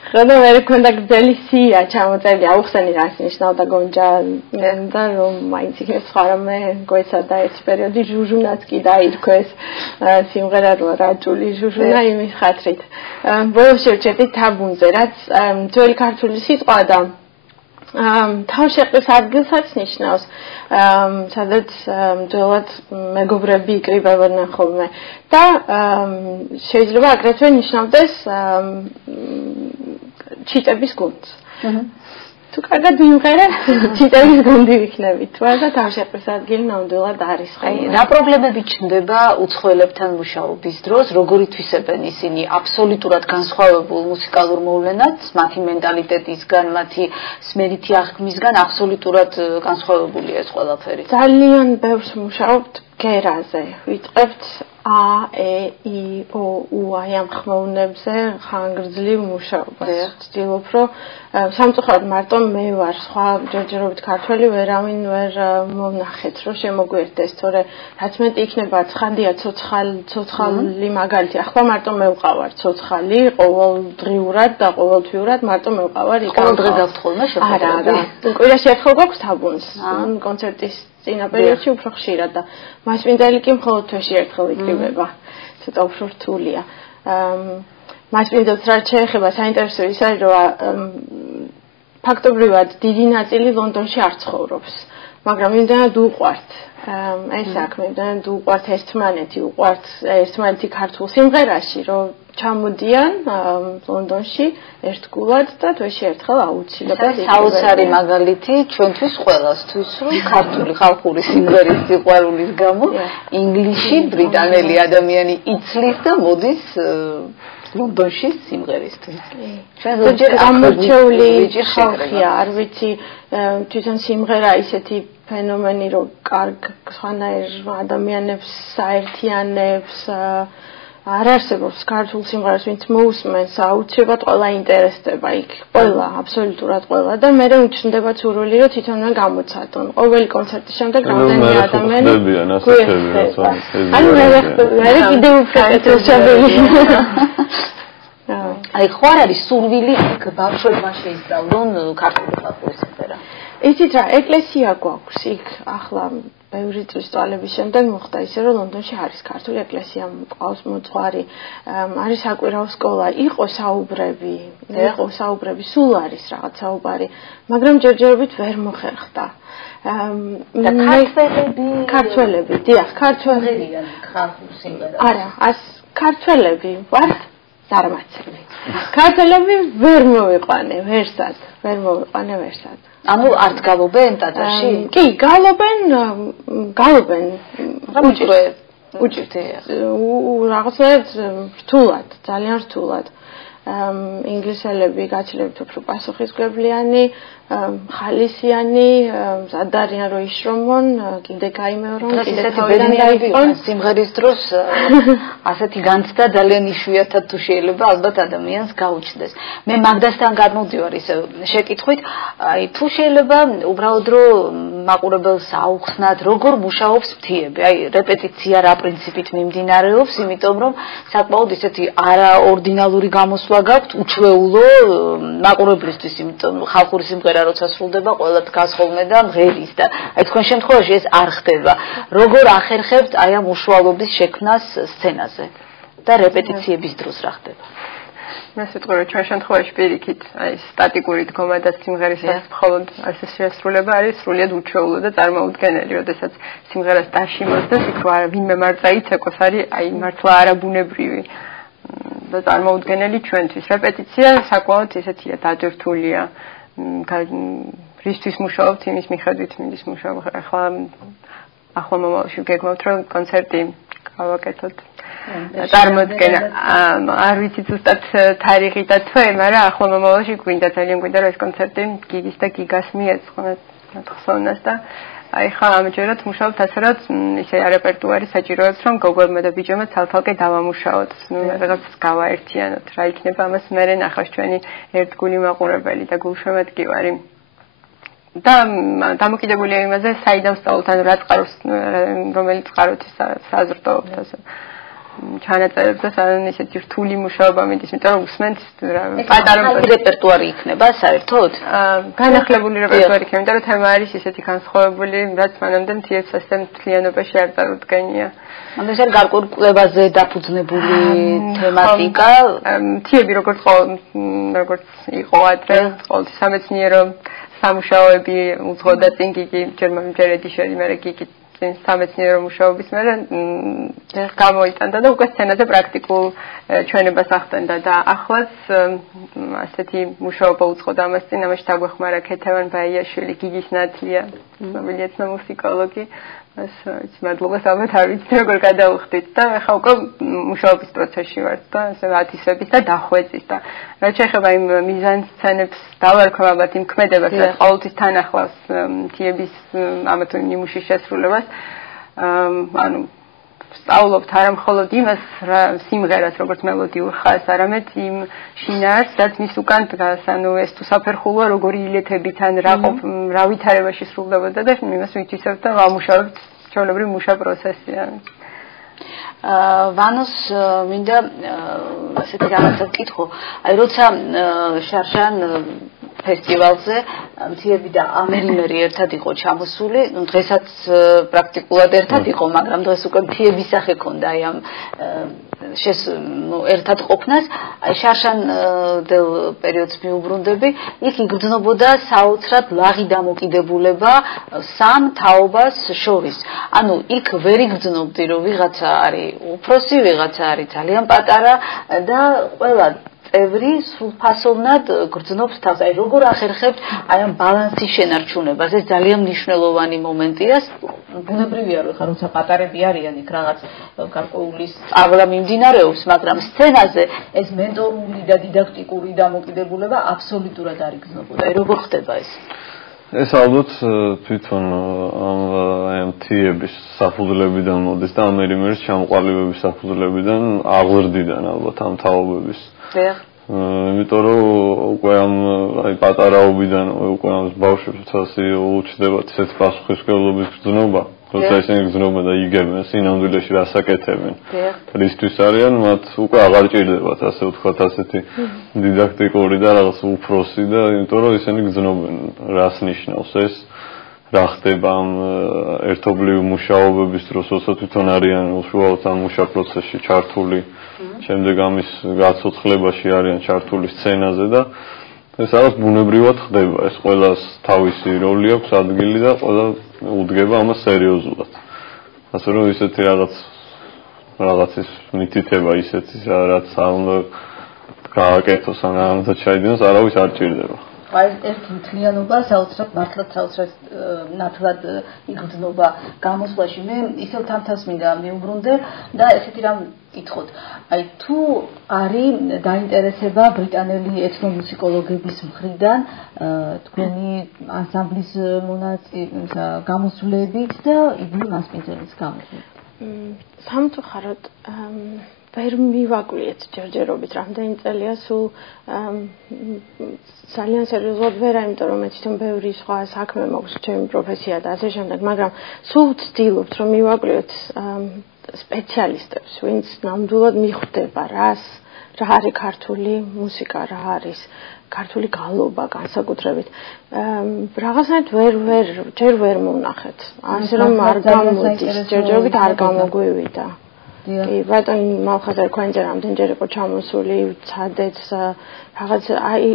ხოდა მე მქონდა გრძელი სია ჩამოწერილი, აუხსენი რას ნიშნავდა გონჯა და რომ მაინც იქნებ სხვა რამე გვეცადა ერთი პერიოდი ჟუჟუნაც კი დაირქვეს სიმღერა რო რაჭული ჟუჟუნა იმის ხათრით. ბოლოს შევჭერდი თაბუნზე, რაც ძველი ქართული სიტყვა და თავშეყრის ადგილსაც ნიშნავს, სადაც ძველად მეგობრები იკრიბებოდნენ ხოლმე და შეიძლება აგრეთვე ნიშნავდეს ჩიტების გუნდს. თუ კარგად ვიმღერე, ჩიტების გუნდი ვიქნებით. თუ არა თავშეყრის ადგილი ნამდვილად არის ხოლმე. რა პრობლემები ჩნდება უცხოელებთან მუშაობის დროს, როგორ ითვისებენ ისინი აბსოლუტურად განსხვავებულ მუსიკალურ მოვლენას, მათი მენტალიტეტისგან, მათი სმენითი აღქმისგან აბსოლუტურად განსხვავებულია ეს ყველაფერი. ძალიან ბევრს მუშაობთ გერაზე. ვიწყებთ A, E, I, O, U აი ამ ხმოვნებზე ხანგრძლივ მუშაობას. ვცდილობ, რომ სამწუხაროდ მარტო მე ვარ სხვა ჯერჯერობით ქართველი ვერავინ ვერ მომნახეთ, რომ შემოგვერდეს, თორე რაც მეტი იქნება ცხადია ცოცხალი მაგალითი. ახლა მარტო მე ვყავარ ცოცხალი, ყოველდღიურად და ყოველთვიურად მარტო მე ვყავარ იქ. ყოველ დღე გაქვთ ხოლმე შეხვედრები? არა, კვირაში ერთხელ გვაქვს თაბუნს. კონცერტის წინა პერიოდში უფრო ხშირად და მასპინძელი კი მხოლოდ თვეში ერთხელ იკრიბება. ცოტა უფრო რთულია. მასპინძელს რაც შეეხება საინტერესო ის არის, რომ ფაქტობრივად დიდი ნაწილი ლონდონში არ ცხოვრობს, მაგრამ იმდენად უყვართ ეს საქმე, იმდენად უყვართ ერთმანეთი, უყვართ ერთმანეთი ქართულ სიმღერაში, რომ ჩამოდიან ლონდონში ერთგულად და თვეში ერთხელ აუცილებლად საოცარი მაგალითი ჩვენთვის ყველასთვის, რომ ქართული ხალხური სიმღერის სიყვარულის გამო ინგლისში ბრიტანელი ადამიანი იცლის და მოდის ლონდონში სიმღერისთვის. ჩვენ ზოგჯერ ამორჩეული ხალხია, არ ვიცი, თვითონ სიმღერა ისეთი ფენომენი, რომ კარგ სხვანაირ ადამიანებს საერთიანებს არ არსებობს ქართულ სიმღერას, ვინც მოусმენს, აუცილებლად ყველა ინტერესდება იქ, ყველა, აბსოლუტურად ყველა და მე უჩნდება ცურვილი, რომ თვითონვე გამოცადონ. ყოველი კონცერტის შემდეგ რამდენიმე ადამიანი გვიეხება. ანუ მე კიდევ უფრო ეთერშაბელი. აი, ხო არ არის სურვილი ბავშვებმა შეისწავლონ ქართული ხალხური სიმღერა? იცით რა, ეკლესია გვაქვს იქ ახლა ბევრი წლის წვალების შემდეგ მოხდა ისე, რომ ლონდონში არის ქართული ეკლესია, მყავს მოძღვარი, არის საკვირაო სკოლა, იყო საუბრები, სულ არის რაღაც საუბარი, მაგრამ ჯერჯერობით ვერ მოხერხდა. და ქართველები, დიახ, ქართველები ხალხურ სიმღერას. არა, ქართველები ვართ ზარმაცები. ქართველები ვერ მოვიყვანე ვერსად. ანუ არც გალობენ ტაძარში? კი, გალობენ. უჭირთ. რაღაცნაირად რთულად, ძალიან რთულად. ინგლისელები გაცილებით უფრო პასუხისმგებლიანი, ხალისიანი, მზადარიან რომ იშრომონ, კიდე გაიმეორონ, კიდე თავიდან დაიწყონ. სიმღერის დროს ასეთი განცდა ძალიან იშვიათად თუ შეიძლება ალბათ ადამიანს გაუჩნდეს. მე მაგდასთან გადმოვდივარ ისე შეკითხვით, აი თუ შეიძლება უბრალოდ რომ მაყურებელს აუხსნათ, როგორ მუშაობს მთიები, აი რეპეტიცია რა პრინციპით მიმდინარეობს, იმიტომ რომ საკმაოდ ისეთი არაორდინალური გამოსვლა გაქვთ, უჩვეულო მაყურებლისთვის, იმიტომ ხალხური სიმღერა როცა სრულდება, ყველა დგას ხოლმე და მღერის და აი თქვენ შემთხვევაში ეს არ ხდება. როგორ ახერხებთ აი ამ უშუალობის შექმნას სცენაზე? და რეპეტიციების დროს რა ხდება? მე ვიტყვი რომ ჩვენ შემთხვევაში პირიქით აი სტატიკური დგომა და სიმღერისას მხოლოდ ასე შესრულება არის სრულიად უჩვეულო და წარმოუდგენელი, როდესაც სიმღერას დაშიმოს და თქო არა ვინმე მარტა იცეკოს არის აი მართლა არაბუნებრივი და წარმოუდგენელი ჩვენთვის. რეპეტიცია საკმაოდ ესეთია დაჯერთულია. რისთვის მუშაობთ იმის მიხედვით მინდის მუშაობ ახლა მომავალში გეგმავთ რომ კონცერტი გავაკეთოთ. წარმოდგენა არ ვიცი ზუსტად თარიღი და თვე, მაგრამ ახლა მომავალში გვინდა ძალიან გვინდა რომ ეს კონცერტი გიგის და გიგას მიეწყნათ ხსოვნას და აი ხა ამჯერად მუშაობთ ასე რომ ისე რეპერტუარი საჭიროებს რომ გოგოებმა და ბიჭებმა თალთალკე დავამუშაოთ, რაღაც გავაერთიანოთ, რა იქნება ამას მერე ნახავს ჩვენი ერთგული მაყურებელი და გულშემატკივარი. და დამოკიდებულია იმაზე, საიდან ვსწავლოთ, ანუ რა წყაროს, რომელიც წყაროთი საზრდოობთ ასე. ჩანაწერებს და ისეთი რთული მუშაობა მიდის, იმიტომ რომ უსმენთ პატარა რეპერტუარი იქნება საერთოდ? განახლებული რეპერტუარი იქნება, იმიტომ რომ თემა არის ისეთი განსხვავებული, რაც მანამდე მთიებს ასე მთლიანობაში არ წარუდგენია. ანუ ეს არის გარკვეულებაზე დაფუძნებული თემატიკა. მთიები როგორც იყო ადრე, ყოველთვის სამეცნიერო სამუშაოები უძღოდა წინ გიგი, ჯერ ედიშერი, მერე გიგი სამეცნიერო მუშაობის მერე გამოიტანდა და უკვე სცენაზე პრაქტიკულ ჩვენებას ახდენდა და ახლაც ასეთი მუშაობა უძღოდა ამას წინ, ამაში დაგვეხმარა ქეთევან ბაიაშვილი, გიგის ნათლია, ცნობილი ეთნომუსიკოლოგი. ეს მადლობას ალბათ არ ვიცი როგორ გადავხდით და ახლა უკვე მუშაობის პროცესში ვართ და ასე ათისების და დახვეწის და რაც შეეხება იმ მიზანსცენებს დავარქვევ ალბათ იმ ქმედებას რაც ყოველთვის თან ახლავს მთიების ამა თუ იმ ნიმუშის შესრულებას ანუ ვსწავლობთ არა მხოლოდ იმას სიმღერას როგორც მელოდიურ ხაზს არამედ იმ შინაარსს რაც მის უკან დგას ანუ ეს თუ საფერხულოა როგორი ილეთებით ან რა ვითარებაში სრულდებოდა და იმას ვიტვისებთ და ვამუშავებთ ჩვეულებრივი მუშა პროცესია ვანოს მინდა ასეთი რაღაცა ვკითხო აი როცა შარშან ფესტივალზე მთიები და ამერიმერი ერთად იყო ჩამოსული, დღესაც პრაქტიკულად ერთად იყო, მაგრამ დღეს უკვე მთიების სახე ქონდა აი ამ ერთად ყოფნას, აი შარშანდელ პერიოდს მიუბრუნდები, იქ იგრძნობოდა საოცრად ლაღი დამოკიდებულება სამ თაობას შორის. ანუ იქ ვერ იგრძნობდი, რომ ვიღაცა არის უფროსი, ვიღაცა არის ძალიან პატარა და ყველა წევრი სრულფასოვნად გრძნობს თავს. აი როგორ ახერხებთ აი ამ ბალანსის შენარჩუნებას? ეს ძალიან მნიშვნელოვანი მომენტია. ბუნებრივია რომ ხა როცა პატარები არიან იქ რაღაც გარკვეული სწავლა მიმდინარეობს, მაგრამ სცენაზე ეს მენტორული და დიდაქტიკური დამოკიდებულება აბსოლუტურად არ იგრძნობოდა. აი როგორ ხდება ეს? ეს ალბათ თვითონ ამ მთიების საფუძვლებიდან მოდის და ამერიმერის ჩამოყალიბების საფუძვლებიდან აღზრდიდან ალბათ ამ თაობების. იმიტომ რომ უკვე ამ აი პატარაობიდან უკვე ამ ბავშვებს ასე უჩნდებათ ესეთ პასუხისმგებლობის გრძნობა, როცა ისინი გრძნობენ და იგებენ სინამდვილეში რასაკეთებენ. რისთვის არიან, მათ უკვე აღარ ჭირდებათ ასე ვთქვათ ასეთი დიდაქტიკური და რაღაც უფროსი და იმიტომ რომ ისინი გრძნობენ რას ნიშნავს ეს რა ხდება ამ ერთობლივი მუშაობების დროს, როცა თვითონ არიან უშუალოდ ამ მუშა პროცესში ჩართული, შემდეგ ამის გაცოცხლებაში არიან ჩართული სცენაზე და ეს რაღაც ბუნებრივად ხდება. ეს ყველას თავისი როლი აქვს, ადგილი და ყველა უდგება ამას სერიოზულად. ასე რომ ისეთი რაღაცის მითითება ისეთი რაც არ უნდა გააკეთოს ან არ უნდა ჩაიდინოს, არავის არ ჭირდება. აი ერთი მთლიანობა საოცრად მართლაც საოცრად ნათლად იგრძნობა გამოსვლაში. მე ისევ თამთავს მინდა მიუბრუნდე და ესეთი რამ ვკითხოთ. აი თუ არის დაინტერესება ბრიტანელი ეთნომუსიკოლოგების მხრიდან თქვენი ანსამბლის გამოსვლებით და იგივე მასპინძელის გამოსვლებით. სამწუხაროდ ვერ მივაკვლიეთ ჯერჯერობით რამდენი წელია სულ ძალიან სერიოზულად ვერა, იმიტომ რომ მე თვითონ ბევრი სხვა საქმე მაქვს, ჩემი პროფესია და ასე შემდეგ, მაგრამ სულ ვცდილობთ რომ მივაკვლიოთ სპეციალისტებს, ვინც ნამდვილად მიხვდება რა არის ქართული მუსიკა, რა არის ქართული გალობა განსაკუთრებით. რაღაცნაირად ჯერ ვერ მომნახეთ. ასე რომ არ გამოდის, ჯერჯერობით არ გამოგვივიდა. კი, ბატონი მალხაზარ ქვენჯერ ამდენჯერ იყო ჩამოსული, ვცადეთ რაღაც აი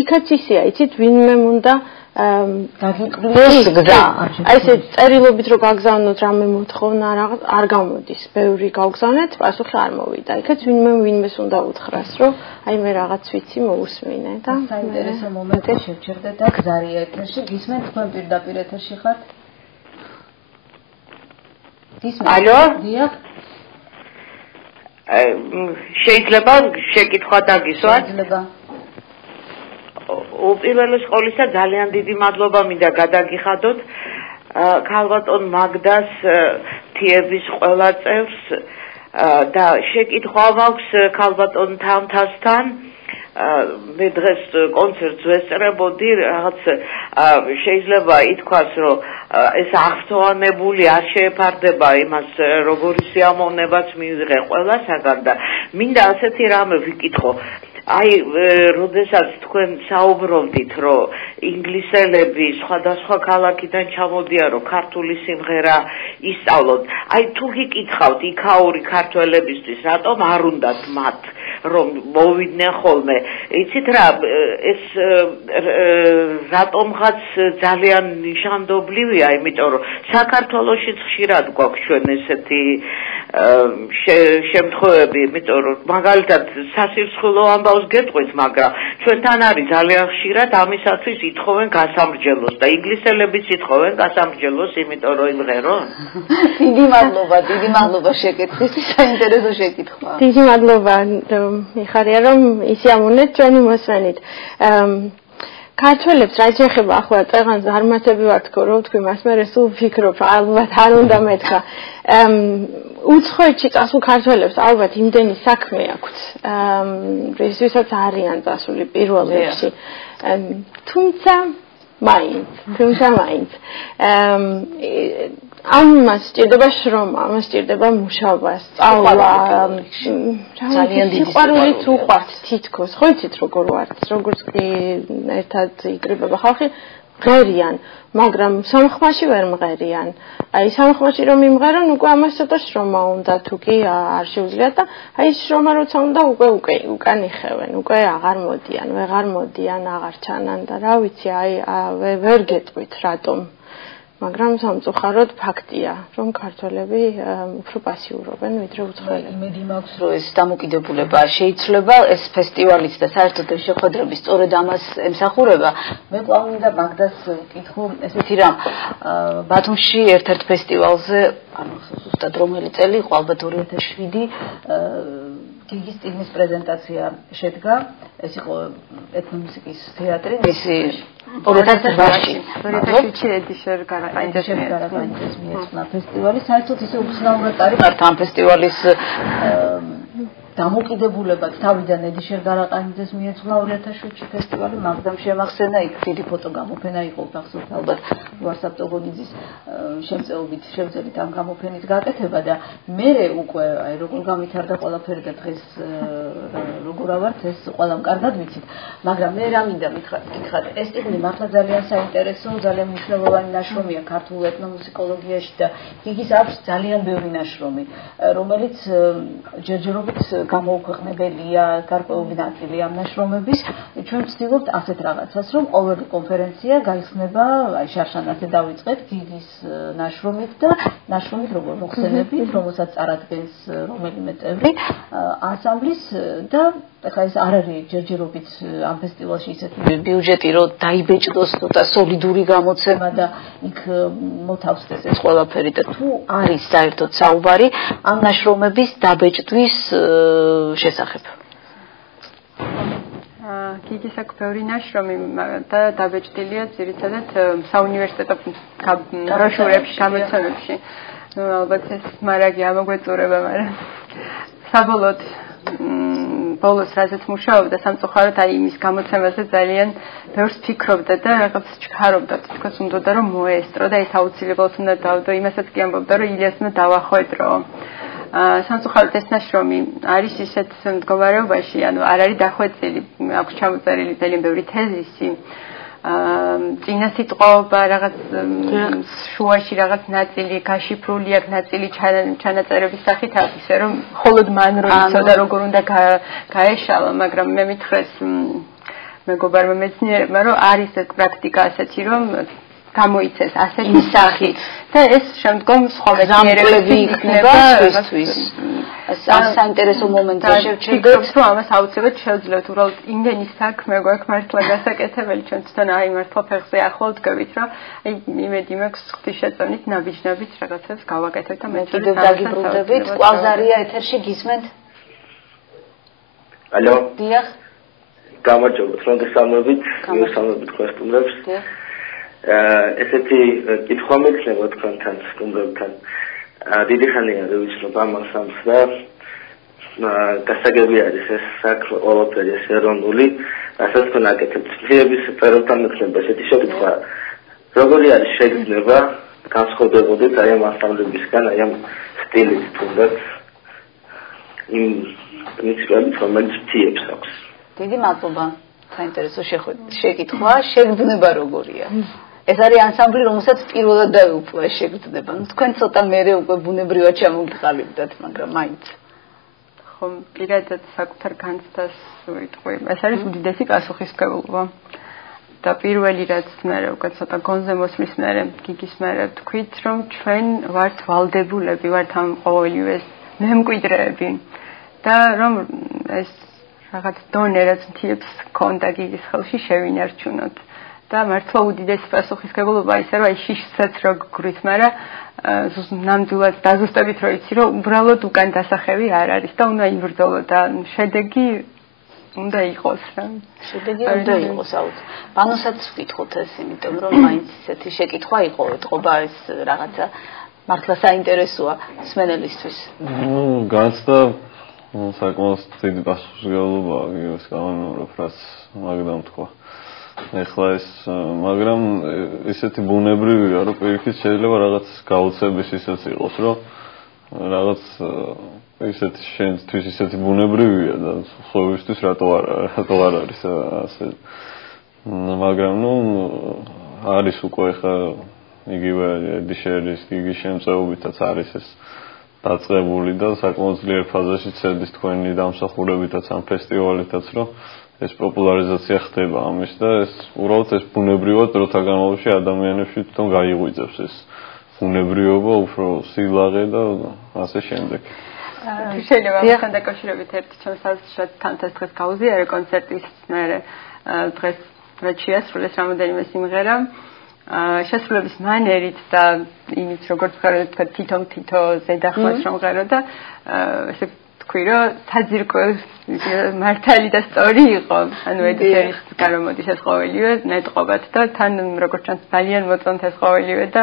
იქაც ისეა, იცით, ვინმე უნდა გაგიკვლიოს გზა. აი ესე წერილობით რო გაგზავნოთ რამე მოთხოვნა რაღაც არ გამოდის. ბევრი გავგზავნეთ, პასუხი არ მოვიდა. იქაც ვინმეს უნდა უთხრას, რომ აი მე რაღაც ვიცი მოусმინე და საინტერესო მომენტი შევჩერდეთ და გზარია ეთერში. გისმენთ თქვენ პირდაპირ ეთერში ხართ? ალო? დიახ. შეიძლება შეკითხვა დაგისვათ? შეიძლება. უპირველეს ყოვლისა ძალიან დიდი მადლობა მინდა გადაგიხადოთ ქალბატონ მაგდას თიების ყველა წევრს და შეკითხვა მაქვს ქალბატონ თამთასთან მე დღეს კონცერტს ვესწრებოდი რაღაც შეიძლება ითქვას რომ ეს აღფრთოვანებული არ შეეფარდება იმას როგორი სიამოვნებაც მიიღე ყველასაგან და მინდა ასეთი რამე ვიკითხო აი, როდესაც თქვენ საუბრობდით, რომ ინგლისელები სხვადასხვა ქალაქიდან ჩამოდიან, რომ ქართული სიმღერა ისწავლოთ, აი თუ გიკითხავთ იქაური ქართველებისთვის, რატომ არ უნდათ მათ რომ მოვიდნენ ხოლმე. იცით რა, ეს რატომღაც ძალიან ნიშანდობლივია, იმიტომ რომ საქართველოშიც ხშირად გვაქვს ჩვენ ესეთი შემთხვევები, იმიტომ რომ მაგალითად სასირცხვილო ამბავს გეტყვით, მაგრამ ჩვენთან არის ძალიან ხშირად ამისათვის ითხოვენ გასამრჯელოს და ინგლისელებიც ითხოვენ გასამრჯელოს, იმიტომ რომ იმღერონ. დიდი მადლობა შეკითხვის, საინტერესო შეკითხვა. დიდი მადლობა, მიხარია რომ ისიამოვნეთ ჩვენი მოსვენით. ქართველებს რაც ეხება ახლა წეღანს ზარმაცები ვარ თქო რომ თქვი მას მე სულ ვფიქრობ ალბათ არ უნდა მეთქა უცხოეთში წასულ ქართველებს ალბათ იმდენი საქმე აქვთ რისთვისაც არიან წასული პირველ რიგში თუმცა მაინც ამას სჭირდება შრომა, ამას სჭირდება მუშაობა, სწავლა, ძალიან დიდი სიყვარულით უყვართ თითქოს, ხო იცით როგორ ვართ, როგორც კი ერთად იკრიბება ხალხი, მღერიან, მაგრამ სამხმაში ვერ მღერიან. აი სამხმაში რომ იმღერონ, უკვე ამას ცოტა შრომა უნდა, თუ კი არ შეუძლიათ და აი შრომა როცა უნდა, უკვე უკან იხევენ, უკვე აღარ მოდიან, ვეღარ მოდიან, აღარ ჩანან და რა ვიცი, აი ვერ გეტყვით რატომ. მაგრამ სამწუხაროდ ფაქტია, რომ ქართველები უფრო პასიურობენ, ვიდრე უცხოელები. იმედი მაქვს, რომ ეს დამოკიდებულება შეიცვლება, ეს ფესტივალიც და საერთოდ შეხვედრები სწორედ ამას ემსახურება. მე კვლავ მინდა მაგდას ვკითხო ესეთი რამ. ბათუმში ერთ-ერთ ფესტივალზე, ანუ ზუსტად რომელი წელი იყო, ალბათ 2007 გიგის ტიმის პრეზენტაცია შედგა, ეს იყო ეთნომუსიკის თეატრი, მისი 2008-ში ედიშერ გარაყანიძეს მიეწყნა ფესტივალი, საერთოდ ისე უცნაურად არის ამ ფესტივალის დამოკიდებულებად თავიდან ედიშერ გარაყანიძეს მიეწყნა 2007-ში ფესტივალი, მაგდამ შემახსენა იქ დიდი ფოტო გამოფენა იყო გახსოვთ ალბათ ვარსაბ ტოგონიძის შემწეობით შევძელით ამ გამოფენის გაკეთება და მე უკვე აი როგორ გამithარდა ყველაფერი და დღეს როგორ ავართ ეს ყველამ კარგად ვიცით, მაგრამ მე რა მინდა მითხრათ, ეს ტიპი მართლა ძალიან საინტერესო, ძალიან მნიშვნელოვანი ნაშრომია ქართულ ეთნომუსიკოლოგიაში და გიგის აქვს ძალიან ბევრი ნაშრომი, რომელიც ჯერჯერობით გამოუქვეყნებელია, გარკვეული ნაწილი ამ ნაშრომების. ჩვენ ვცდილობთ ასეთ რაღაცას, რომ ყოველი კონფერენცია გაიხსნება, აი შარშანაზე დავიწყეთ გიგის ნაშრომით და ნაშრომით როგორ მოხსენებით, რომელსაც წარადგენს რომელიმე წევრი ანსამბლის და ეხლა ეს არ არის ჯერჯერობით ამ ფესტივალში ისეთი ბიუჯეტი რომ დაიბეჭდოს ცოტა სოლიდური გამოცემა და იქ მოთავსდეს ეს ყველაფერი და თუ არის საერთოდ საუბარი ამ ნაშრომების დაბეჭდვის შესახებ. გიგის აქვს ბევრი ნაშრომი და დაბეჭდილია ძირითადად საუნივერსიტეტო ბროშურებში, გამოცემებში. ნუ ალბათ ეს მარაგი ამოგვეწურება, მაგრამ საბოლოოდ ბოლოს რაზეც მუშაობდა სამწუხაროდ აი იმის გამოცემაზე ძალიან ბევრს ფიქრობდა და რაღაც ჩქარობდა, თქოს უნდა რომ მოესწრო და ეს აუცილებლად უნდა დავდო, იმასაც კი ამბობდა რომ ილიას უნდა დავახვედრო. სამწუხაროდ ეს ნაშრომი არის ისეთ მდგომარეობაში, ანუ არ არის დახვეწილი, აქვს ჩამოწერილი ძალიან ბევრი თეზისი. წინა სიტყვაობა რაღაც შუაში რაღაც ნაწილი გაშიფრული აქვს, ნაწილი ჩანაწერების სახით აქვს, ისე რომ მხოლოდ მან რო იცოდა როგორ უნდა გაეშალა, მაგრამ მე მითხრეს მეგობარმა მეცნიერებმა, რომ არის ეს პრაქტიკა ასეთი, რომ გამოიცეს ასეთი სახით და ეს შემდგომ სხვა მეცნიერები იქნება სხვისთვის. საინტერესო მომენტია შევჩერდეთ, რომ ამას აუცილებლად შევძლებთ. უბრალოდ იმდენი საქმე გვაქვს მართლა გასაკეთებელი, ჩვენ თვითონ აი მართლა ფეხზე ახლო დგებით, რომ აი იმედი მაქვს ღვთისშეწონით ნაბიჯ-ნაბიჯ რაღაცებს გავაკეთებთ და მე კიდევ დაგიბრუნდებით. ყვავზარია ეთერში გისმენთ? ალო. დიახ. გამარჯობათ, რომ გესალმებით, მივესალმებით ყველას. ესეთი კითხვა მექნება თქვენთან სტუმრებთან. დიდი ხანია რომ ვიცნობ ამ ანსამბლს და გასაგები არის ეს საქმე ყველაფერი ეს ეროვნული, რასაც თქვენ აკეთებთ. ფილების სფეროსთან მექნება ესეთი შეკითხვა. როგორი არის შეგრძნება განსხვავდებოდეთ აი ამ ანსამბლებისგან, აი ამ სტილით თუნდაც იმ პრინციპებით, რომელიც თიებს აქვს. დიდი მადლობა. საინტერესო შეკითხვა, შეგრძნება როგორია? ეს არის ანსამბლი, რომელსაც პირველად დაეუფლა ეს შეგრძნება. თქვენ ცოტა მერე უკვე ბუნებრივად ჩამოგიყალიბდათ, მაგრამ მაინც. ხო, პირადად საკუთარ განცდას ვიტყვი. ეს არის უდიდესი პასუხისმგებლობა. და პირველი რაც მე უკვე ცოტა გონზე მოსვლის მერე, გიგის მერე ვთქვით, რომ ჩვენ ვართ ვალდებულები, ვართ ამ ყოველივეს მემკვიდრეები და რომ ეს რაღაც დონე რაც მთიებს ქონდა გიგის ხელში შევინარჩუნოთ. და მართლა უდიდესი პასუხისმგებლობა ისე რომ აი შიშსაც რო გგვრით, მაგრამ ნამდვილად დაზუსტებით რო იცი რომ უბრალოდ უკან დასახევი არ არის და უნდა იბრძოლო და შედეგი უნდა იყოს რა. შედეგი უნდა იყოს აუცილებლად. ბანოსაც ვკითხოთ ეს, იმიტომ რომ მაინც ესეთი შეკითხვა იყო, ეთყობა ეს რაღაცა მართლა საინტერესოა მსმენელისთვის. განცდა საკმაოდ დიდი პასუხისმგებლობაა ის გამომრობ რაც მაგდამ თქვა. ეხლა ეს მაგრამ ისეთი ბუნებრივია რომ პირიქით შეიძლება რაღაც გაუცების ისეც იყოს რომ რაღაც ისეთი შენთვის ისეთი ბუნებრივია და სხვაებისთვის რატო არ არის ასე მაგრამ ნუ არის უკვე ეხლა იგივე დიშერის გიგის შემწეობითაც არის ეს დაწყებული და საკმაოდ ძლიერ ფაზაში ცედის თქვენი დამსახურებითაც ამ ფესტივალითაც რომ ეს პოპულარიზაცია ხდება ამის და ეს უბრალოდ ეს ბუნებრივად დროთა განმავლობაში ადამიანებში თვითონ გაიღვიძებს ეს ბუნებრივობა უფრო სილაღე და ასე შემდეგ. შეიძლება ამასთან დაკავშირებით ერთი ჩვენ საზრდოოდ თანთას დღეს გავუზიარე კონცერტის მერე დღეს რაც შეასრულეს რამოდენიმე სიმღერა შესრულების მანერით და იმით როგორც ხარ თითო ზედახმას რომ ღერო და ესე თქვი რომ საძირკვლის მართალი და სწორი იყო ანუ ედიშერის გარემოდის ეს ყოველივე ნეტყობად და თან როგორც ჩანს ძალიან მოწონთ ეს ყოველივე და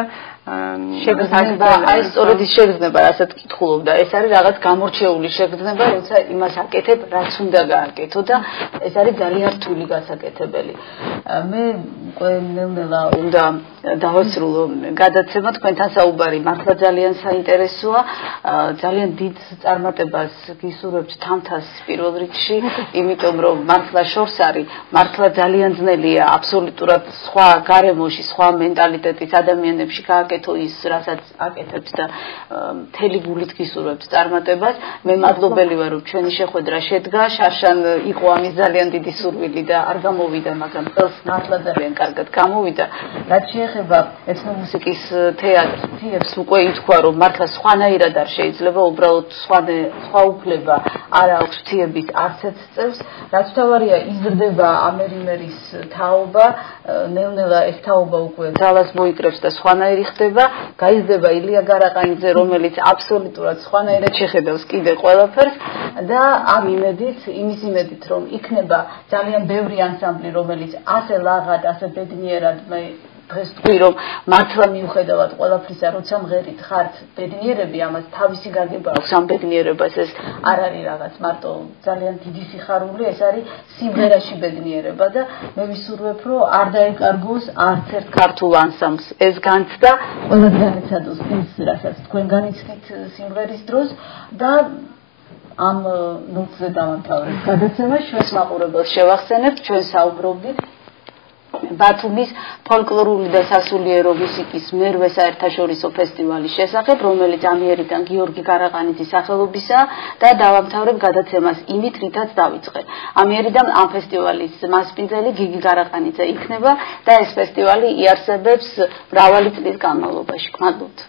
შეგრძნება აი სწორედ ის შეგრძნება რასაც კითხულობდა ეს არის რაღაც გამორჩეული შეგრძნება როცა იმას აკეთებ რაც უნდა გააკეთო და ეს არის ძალიან რთული გასაკეთებელი მე ყველნელა უნდა დავასრულო გადაცემა თქვენთან საუბარი მართლა ძალიან საინტერესოა ძალიან დიდ წარმატებას გისურვებთ თამთას პირველ რიგში იმიტომ რომ მართლა შორს არის მართლა ძალიან ძნელია აბსოლუტურად სხვა გარემოში სხვა მენტალიტეტის ადამიანებში გააკეთო ის რასაც აკეთებთ და მთელი გულით გისურვებთ წარმატებას მე მადლობელი ვარ რომ ჩვენი შეხვედრა შედგა შარშან იყო ამის ძალიან დიდი სურვილი და არ გამოვიდა მაგრამ ყველს მართლა ძალიან კარგად გამოვიდა რაც შეეხება ეთნომუსიკის თეატრს უკვე ითქვა რომ მართლა სხვანაირად არ შეიძლება უბრალოდ სხვა უფლება არ აქვს თეების არცეთ წევს რაც თავარია იზრდება ამერიმერის თაობა ნელ-ნელა ეს თაობა უკვე ძალას მოიკრებს და სხვანაირი ხდება გაიზრდება ილია გარაყანიძე რომელიც აბსოლუტურად სხვანაირად შეხედავს კიდე ყველაფერს და ამ იმის იმედით რომ იქნება ძალიან ბევრი ანსამბლი რომელიც ასე ლაღად ასე ბედნიერად დღეს თქვი რომ მართლა მიუხედავად ყველაფრისა როცა მღერით ხართ ბედნიერები ამას თავისი გაგება აქვს ამ ბედნიერებას ეს არ არის რაღაც მარტო ძალიან დიდი სიხარული ეს არის სიმღერაში ბედნიერება და მე ვისურვებ რომ არ დაეკარგოს არც ერთ ქართულ ანსამბლს ეს განცდა ყველას განიცადოს ის რასაც თქვენ განიცდით სიმღერის დროს და ამ ნოტზე დავამთავრებთ გადაცემას ჩვენს მაყურებელს შევახსენებთ ჩვენ საუბრობდით ბათუმის ფოლკლორული და სასულიერო მუსიკის მერვე საერთაშორისო ფესტივალის შესახებ, რომელიც ამიერიდან გიორგი გარაყანიძის სახელობისაა და დავამთავრებ გადაცემას იმით, რითაც დავიწყე. ამიერიდან ამ ფესტივალის მასპინძელი გიგი გარაყანიძე იქნება და ეს ფესტივალი იარსებებს მრავალი წლის განმავლობაში. გმადლობთ.